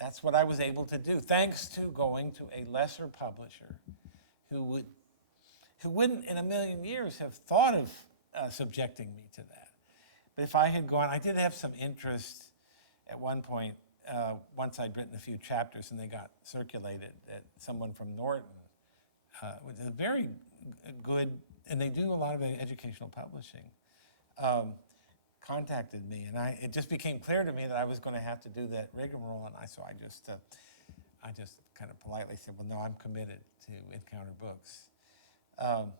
that's what I was able to do, thanks to going to a lesser publisher who wouldn't in a million years have thought of subjecting me to that. But if I had gone, I did have some interest at one point, once I'd written a few chapters and they got circulated, that someone from Norton, was a very good, and they do a lot of educational publishing, contacted me, and it just became clear to me that I was going to have to do that rigmarole, and so I just kind of politely said, well, no, I'm committed to Encounter Books. Oh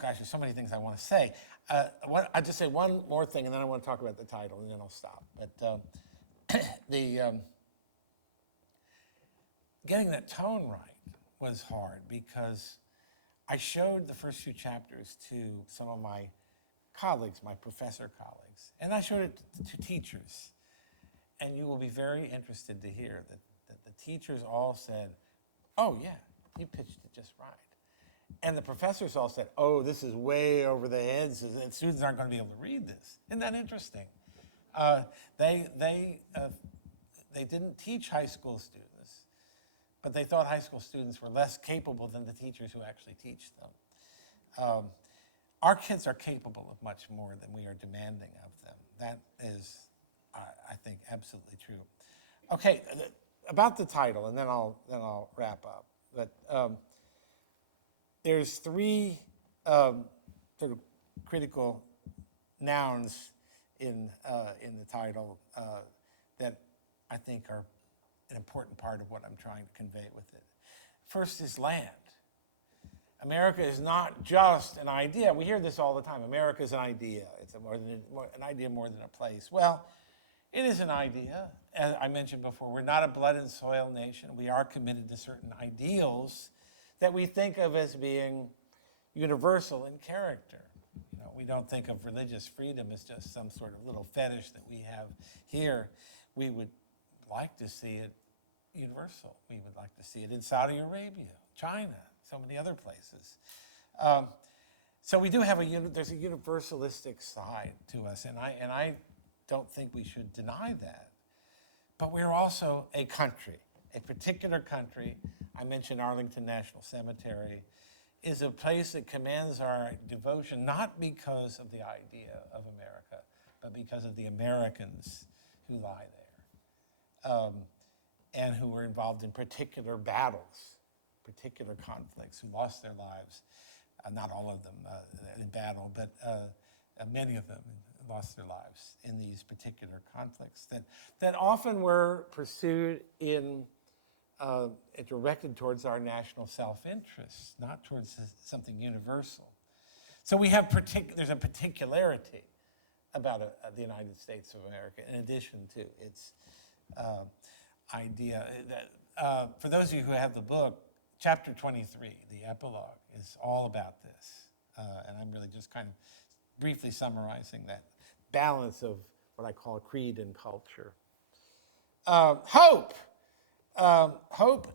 gosh, there's so many things I want to say. I'll just say one more thing, and then I want to talk about the title, and then I'll stop. But getting that tone right was hard because I showed the first few chapters to some of my colleagues, my professor colleagues, and I showed it to teachers. And you will be very interested to hear that the teachers all said, oh yeah, you pitched it just right. And the professors all said, oh, this is way over the heads, and students aren't going to be able to read this. Isn't that interesting? They didn't teach high school students, but they thought high school students were less capable than the teachers who actually teach them. Our kids are capable of much more than we are demanding of them. That is, I think, absolutely true. Okay, about the title, and then I'll wrap up. But there's three sort of critical nouns in the title that I think are an important part of what I'm trying to convey with it. First is land. America is not just an idea. We hear this all the time. America is an idea. It's an idea more than a place. Well, it is an idea. As I mentioned before, we're not a blood and soil nation. We are committed to certain ideals that we think of as being universal in character. We don't think of religious freedom as just some sort of little fetish that we have here. We would like to see it, universal. We would like to see it in Saudi Arabia, China, so many other places. So we do have there's a universalistic side to us, and I don't think we should deny that. But we're also a country, a particular country. I mentioned Arlington National Cemetery is a place that commands our devotion, not because of the idea of America, but because of the Americans who lie there, and who were involved in particular battles, particular conflicts, who lost their lives. Not all of them in battle, but many of them lost their lives in these particular conflicts that often were pursued directed towards our national self-interest, not towards something universal. So we have there's a particularity about the United States of America, in addition to its idea. For those of you who have the book, Chapter 23, the epilogue, is all about this. And I'm really just kind of briefly summarizing that balance of what I call creed and culture. Hope. Hope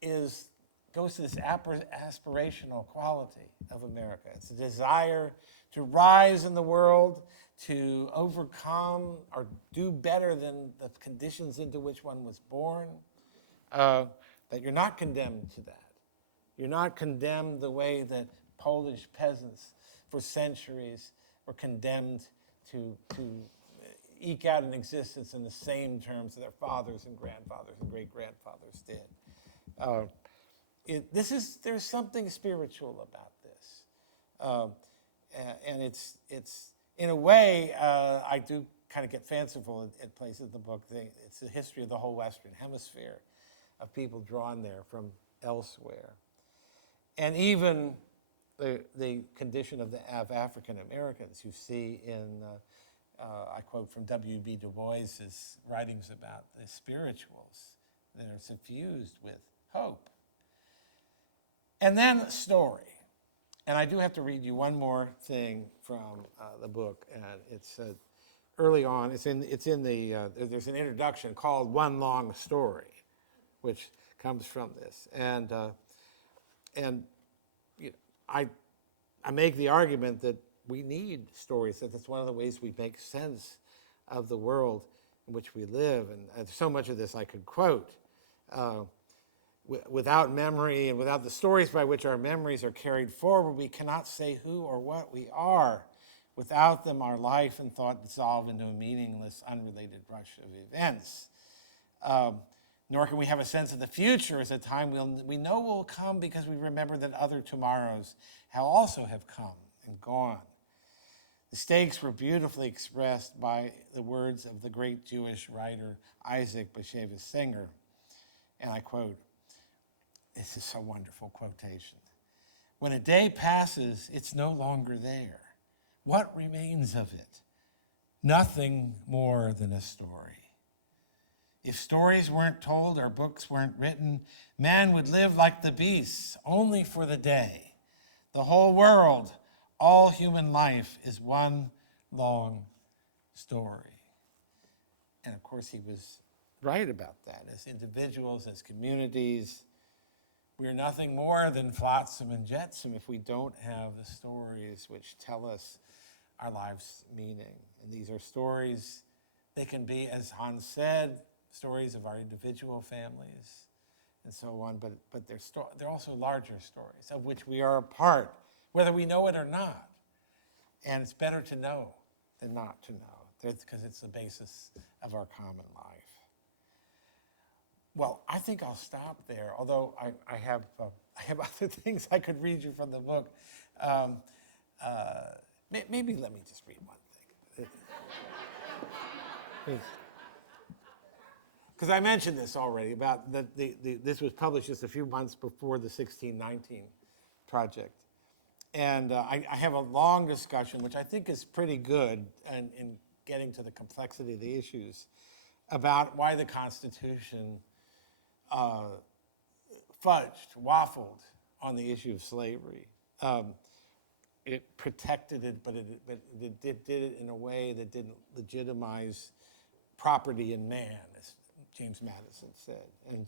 goes to this aspirational quality of America. It's a desire to rise in the world, to overcome or do better than the conditions into which one was born. That you're not condemned to that. You're not condemned the way that Polish peasants for centuries were condemned to eke out an existence in the same terms that their fathers and grandfathers and great-grandfathers did. There's something spiritual about this. And it's in a way, I do kind of get fanciful at places in the book. It's the history of the whole Western Hemisphere, of people drawn there from elsewhere. And even the condition of African Americans you see in, I quote from W.B. Du Bois's writings about the spirituals that are suffused with hope. And then story. And I do have to read you one more thing from the book, and it's early on. There's an introduction called "One Long Story," which comes from this, and you know, I make the argument that we need stories. That that's one of the ways we make sense of the world in which we live, and so much of this I could quote. Without memory and without the stories by which our memories are carried forward, we cannot say who or what we are. Without them, our life and thought dissolve into a meaningless, unrelated rush of events. Nor can we have a sense of the future as a time we know will come because we remember that other tomorrows also have come and gone. The stakes were beautifully expressed by the words of the great Jewish writer Isaac Bashevis Singer. And I quote, this is a wonderful quotation. When a day passes, it's no longer there. What remains of it? Nothing more than a story. If stories weren't told or books weren't written, man would live like the beasts, only for the day. The whole world, all human life is one long story. And of course, he was right about that. As individuals, as communities, we are nothing more than flotsam and jetsam if we don't have the stories which tell us our life's meaning. And these are stories, they can be, as Hans said, stories of our individual families and so on, but they're also larger stories of which we are a part, whether we know it or not. And it's better to know than not to know, because it's the basis of our common life. Well, I think I'll stop there, although I have other things I could read you from the book. Maybe let me just read one thing. Because I mentioned this already, about this was published just a few months before the 1619 project. And I have a long discussion, which I think is pretty good in getting to the complexity of the issues, about why the Constitution waffled on the issue of slavery. It protected it, but it did it in a way that didn't legitimize property in man, James Madison said. And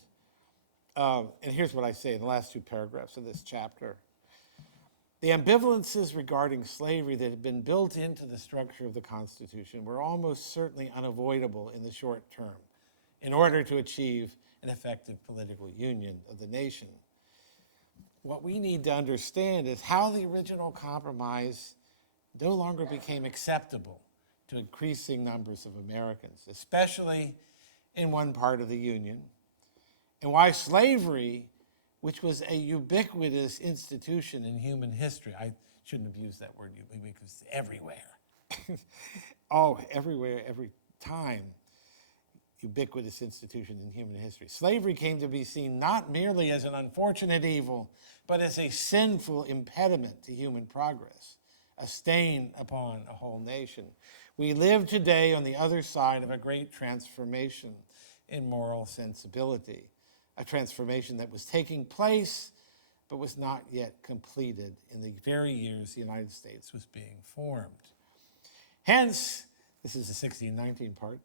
here's what I say in the last two paragraphs of this chapter. The ambivalences regarding slavery that had been built into the structure of the Constitution were almost certainly unavoidable in the short term in order to achieve an effective political union of the nation. What we need to understand is how the original compromise no longer became acceptable to increasing numbers of Americans, especially in one part of the Union, and why slavery, which was a ubiquitous institution in human history. I shouldn't have used that word ubiquitous, everywhere. Everywhere, every time. Ubiquitous institution in human history. Slavery came to be seen not merely as an unfortunate evil, but as a sinful impediment to human progress, a stain upon a whole nation. We live today on the other side of a great transformation in moral sensibility, a transformation that was taking place but was not yet completed in the very years the United States was being formed. Hence, this is the 1619 part,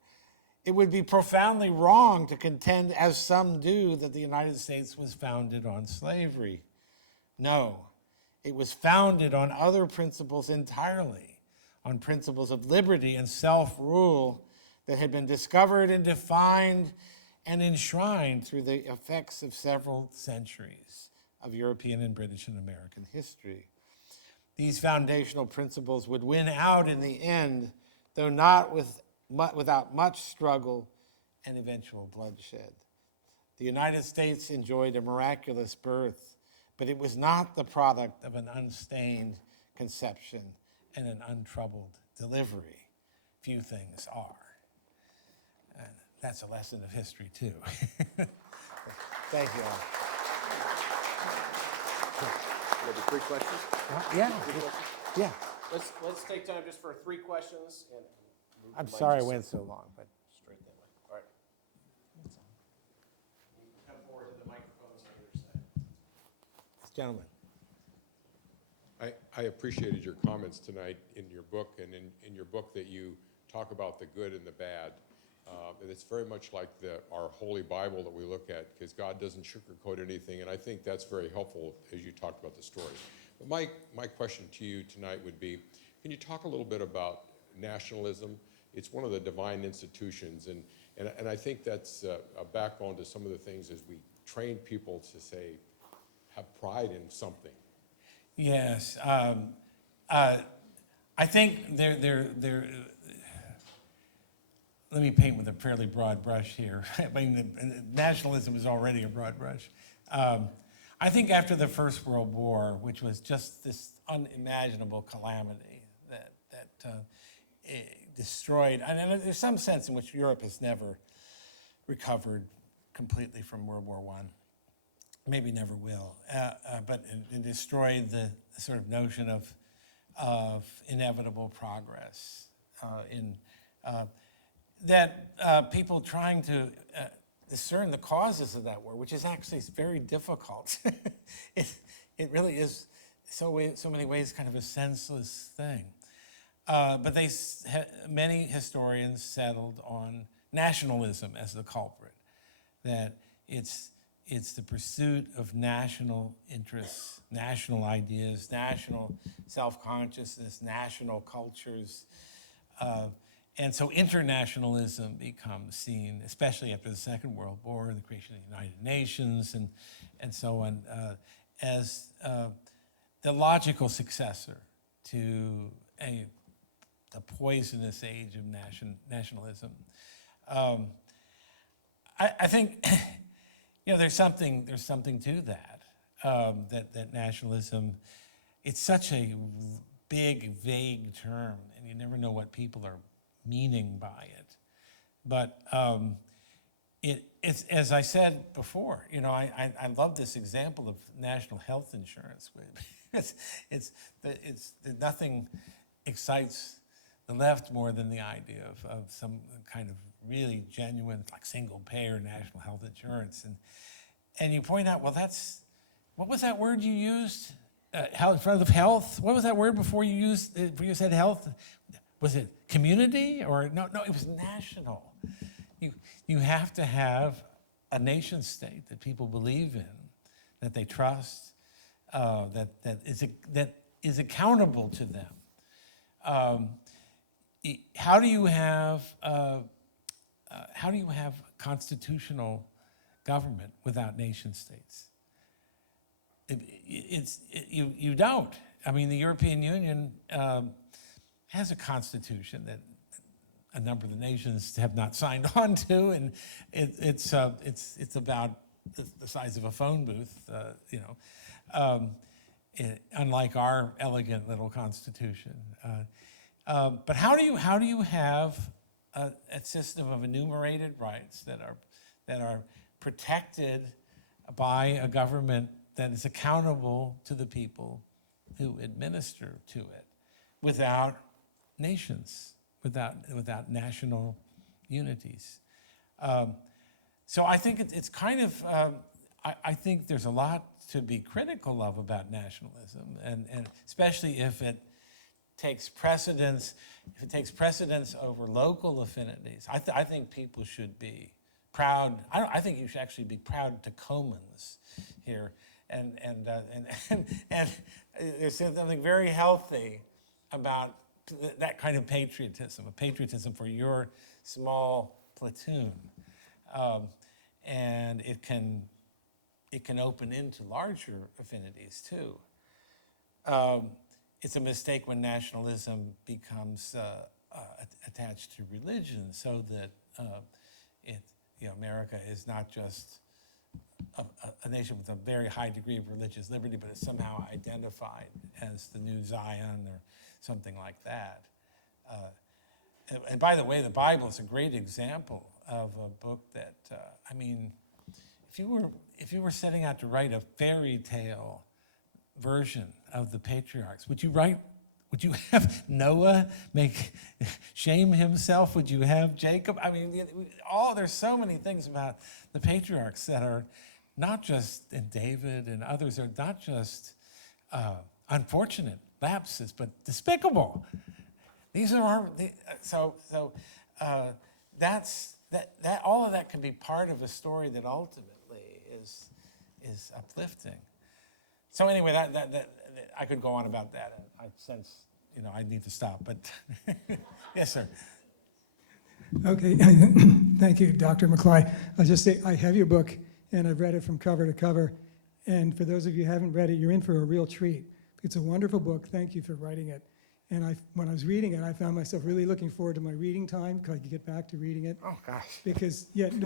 it would be profoundly wrong to contend, as some do, that the United States was founded on slavery. No, it was founded on other principles entirely, on principles of liberty and self-rule that had been discovered and defined and enshrined through the effects of several centuries of European and British and American history. These foundational principles would win out in the end, though not without much struggle and eventual bloodshed. The United States enjoyed a miraculous birth, but it was not the product of an unstained conception and an untroubled delivery. Few things are. And that's a lesson of history, too. Thank you all. Maybe 3 questions? Yeah. 3 questions? Yeah. Let's take time just for 3 questions. And I'm sorry I went so long, but straight that way. All right. You can come forward to the microphones on either side. this gentleman. I appreciated your comments tonight in your book, and in your book that you talk about the good and the bad. And it's very much like our Holy Bible that we look at, because God doesn't sugarcoat anything, and I think that's very helpful as you talked about the story. But my question to you tonight would be, can you talk a little bit about nationalism? It's one of the divine institutions, and I think that's a backbone to some of the things as we train people to say, have pride in something. Yes. I think let me paint with a fairly broad brush here. I mean, nationalism is already a broad brush. I think after the First World War, which was just this unimaginable calamity that destroyed, and there's some sense in which Europe has never recovered completely from World War I. Maybe never will, but it destroyed the sort of notion of inevitable progress that people trying to discern the causes of that war, which is actually very difficult. It really is so many ways kind of a senseless thing. But many historians settled on nationalism as the culprit, that it's the pursuit of national interests, national ideas, national self-consciousness, national cultures. And so internationalism becomes seen, especially after the Second World War and the creation of the United Nations and so on, as the logical successor to the poisonous age of nationalism. I think there's something to that. That nationalism, it's such a big, vague term, and you never know what people are meaning by it. But it's as I said before, I love this example of national health insurance. It's nothing excites the left more than the idea of some kind of really genuine, like single-payer national health insurance, and you point out, well, what was that word you used? In front of health. What was that word before you said health? Was it community or no? It was national. You have to have a nation state that people believe in, that they trust, that is accountable to them. How do you have constitutional government without nation states? You don't. I mean, the European Union has a constitution that a number of the nations have not signed on to, and it's about the size of a phone booth, unlike our elegant little constitution. But how do you have a system of enumerated rights that are protected by a government that is accountable to the people who administer to it, without nations, without national unities? So I think it's kind of, I think there's a lot to be critical of about nationalism, and especially if it takes precedence over local affinities. I think people should be proud. I think you should actually be proud Tacomans here, and there's something very healthy about that kind of patriotism, a patriotism for your small platoon, and it can open into larger affinities too. It's a mistake when nationalism becomes attached to religion, so that America is not just a nation with a very high degree of religious liberty, but is somehow identified as the new Zion or something like that. And by the way, the Bible is a great example of a book that, if you were setting out to write a fairy tale version of the patriarchs, would you have Noah shame himself? Would you have Jacob? There's so many things about the patriarchs that are not just, and David and others, are not just unfortunate lapses, but despicable. These are that all of that can be part of a story that ultimately is uplifting. So anyway, that I could go on about that. I sense I need to stop, but yes, sir. Okay, thank you, Dr. McClay. I'll just say I have your book, and I've read it from cover to cover. And for those of you who haven't read it, you're in for a real treat. It's a wonderful book. Thank you for writing it. And when I was reading it, I found myself really looking forward to my reading time, because I could get back to reading it. Oh gosh. Because there's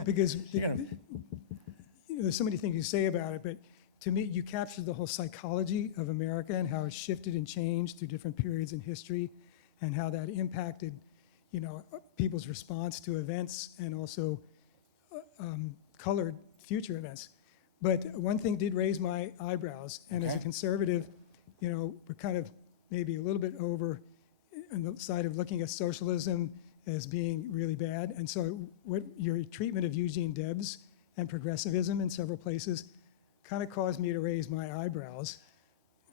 so many things you say about it, but to me, you captured the whole psychology of America and how it shifted and changed through different periods in history, and how that impacted, people's response to events, and also colored future events. But one thing did raise my eyebrows, and as a conservative, we're kind of maybe a little bit over on the side of looking at socialism as being really bad. And so what your treatment of Eugene Debs and progressivism in several places kind of caused me to raise my eyebrows.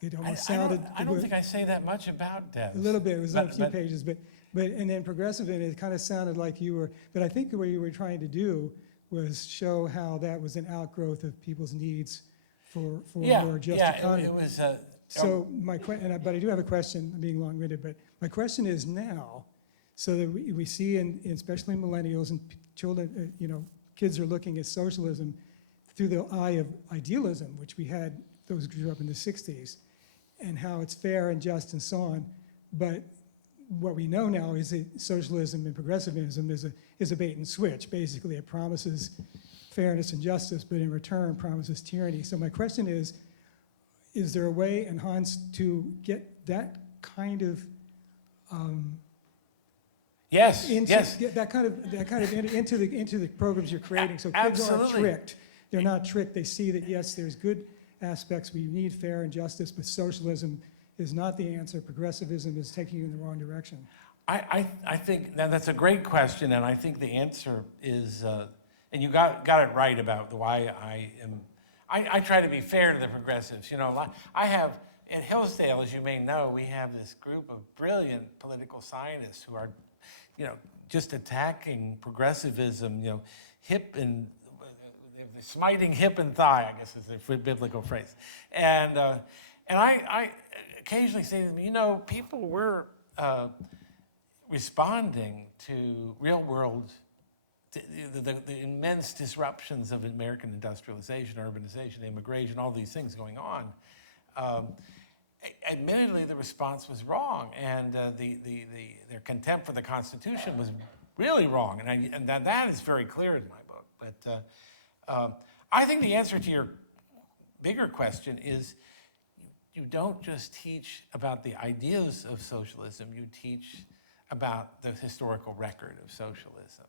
It almost sounded. I don't think I say that much about Debs. A little bit. It was on a few pages, but and then progressivism, it kind of sounded like you were. But I think what you were trying to do was show how that was an outgrowth of people's needs for a more just economy. It was. So my question, but I do have a question. I'm being long-winded, but my question is now, so that we see, especially millennials and children, kids are looking at socialism through the eye of idealism, which we had those who grew up in the 60s, and how it's fair and just and so on. But what we know now is that socialism and progressivism is a bait and switch. Basically, it promises fairness and justice, but in return promises tyranny. So my question is there a way, and Hans, to get that kind of get that kind of into the programs you're creating, so kids aren't tricked. They're not tricked. They see that yes, there's good aspects. We need fair and justice, but socialism is not the answer. Progressivism is taking you in the wrong direction. I think that's a great question, and I think the answer is, and you got it right about why I try to be fair to the progressives. I have, at Hillsdale, as you may know, we have this group of brilliant political scientists who are, just attacking progressivism, hip and smiting hip and thigh, I guess is the biblical phrase. And I occasionally say to them, people were responding to real world, the immense disruptions of American industrialization, urbanization, immigration, all these things going on. Admittedly, the response was wrong, and their contempt for the Constitution was really wrong, and that is very clear in my book. But I think the answer to your bigger question is you don't just teach about the ideas of socialism, you teach about the historical record of socialism.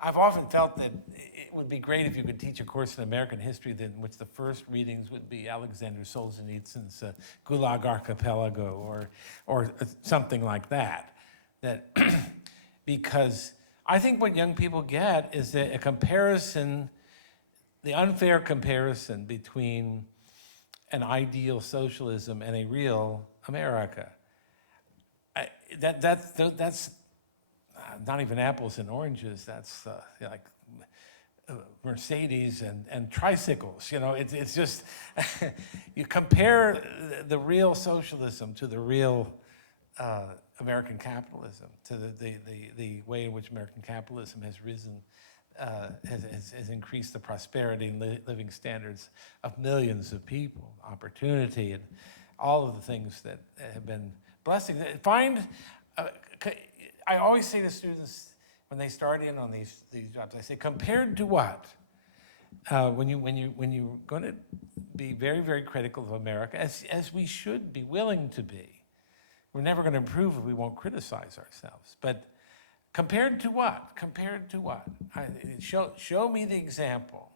I've often felt that it would be great if you could teach a course in American history in which the first readings would be Alexander Solzhenitsyn's Gulag Archipelago or something like that. Because I think what young people get is a comparison, the unfair comparison between an ideal socialism and a real America. That's not even apples and oranges. That's like Mercedes and tricycles. It's just you compare the real socialism to the real American capitalism, to the way in which American capitalism has risen, has increased the prosperity and living standards of millions of people, opportunity, and all of the things that have been blessings. I always say to students when they start in on these jobs, I say, compared to what? When you're going to be very, very critical of America, as we should be willing to be, we're never going to improve if we won't criticize ourselves. But compared to what? Compared to what? Show me the example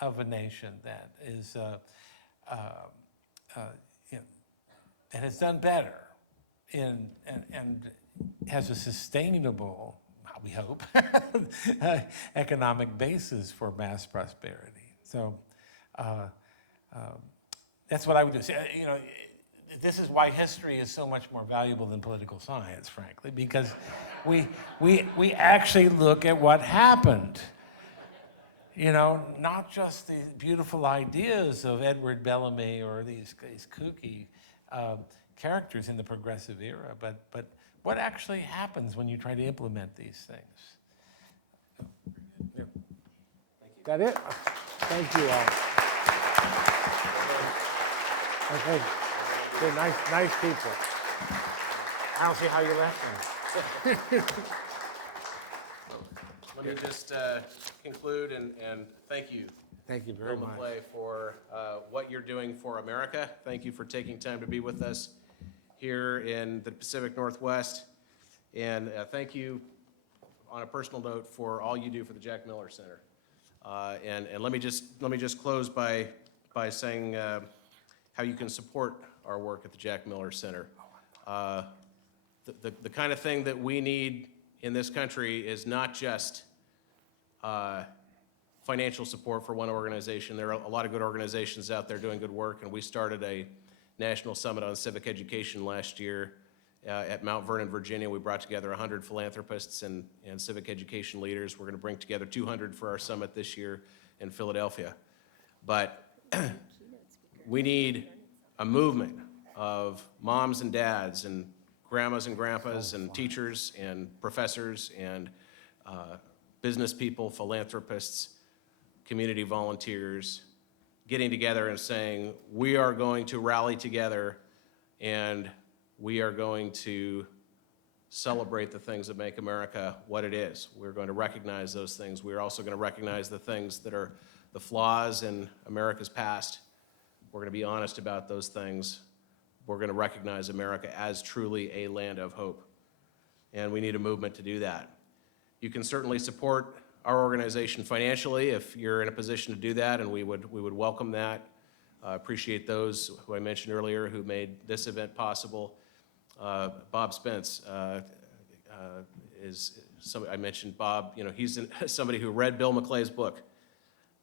of a nation that is that has done better and has a sustainable, we hope, economic basis for mass prosperity. So that's what I would do. This is why history is so much more valuable than political science, frankly, because we actually look at what happened. Not just the beautiful ideas of Edward Bellamy or these kooky characters in the progressive era, but what actually happens when you try to implement these things. Thank you. That it? Thank you all. Okay. They're nice people. I don't see how you left them. Let me just conclude and thank you. Thank you very Bill much. McClay, for what you're doing for America. Thank you for taking time to be with us here in the Pacific Northwest. And thank you, on a personal note, for all you do for the Jack Miller Center. And let me just close by saying how you can support our work at the Jack Miller Center. The kind of thing that we need in this country is not just financial support for one organization. There are a lot of good organizations out there doing good work, and we started a national summit on civic education last year at Mount Vernon, Virginia. We brought together 100 philanthropists and civic education leaders. We're going to bring together 200 for our summit this year in Philadelphia. But we need a movement of moms and dads and grandmas and grandpas and teachers and professors and business people, philanthropists, community volunteers, getting together and saying, we are going to rally together and we are going to celebrate the things that make America what it is. We're going to recognize those things. We're also going to recognize the things that are the flaws in America's past. We're going to be honest about those things. We're going to recognize America as truly a land of hope. And we need a movement to do that. You can certainly support our organization financially if you're in a position to do that, and we would welcome that. Appreciate those who I mentioned earlier who made this event possible. Bob Spence is somebody, I mentioned Bob, he's somebody who read Bill McClay's book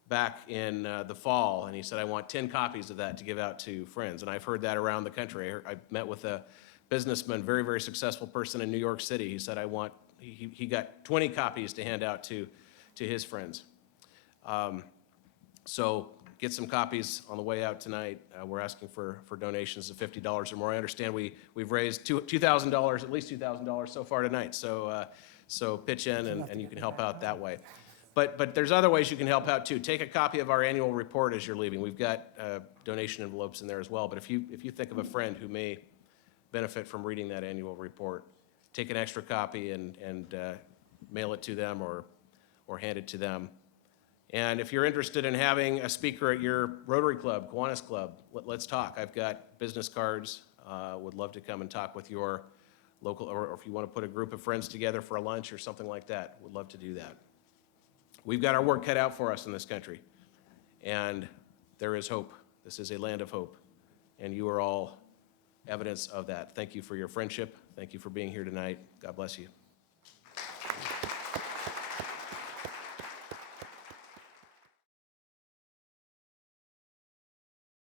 back in the fall, and he said, I want 10 copies of that to give out to friends. And I've heard that around the country. I met with a businessman, very, very successful person in New York City. He said, he got 20 copies to hand out to his friends. So get some copies on the way out tonight. We're asking for donations of $50 or more. I understand we've raised $2,000, at least $2,000 so far tonight. So pitch in and you can help out that way. But there's other ways you can help out too. Take a copy of our annual report as you're leaving. We've got donation envelopes in there as well. But if you think of a friend who may benefit from reading that annual report, take an extra copy and mail it to them or hand it to them. And if you're interested in having a speaker at your Rotary Club, Kiwanis Club, let's talk. I've got business cards. Would love to come and talk with your local, or if you want to put a group of friends together for a lunch or something like that, would love to do that. We've got our work cut out for us in this country, and there is hope. This is a land of hope, and you are all evidence of that. Thank you for your friendship. Thank you for being here tonight. God bless you.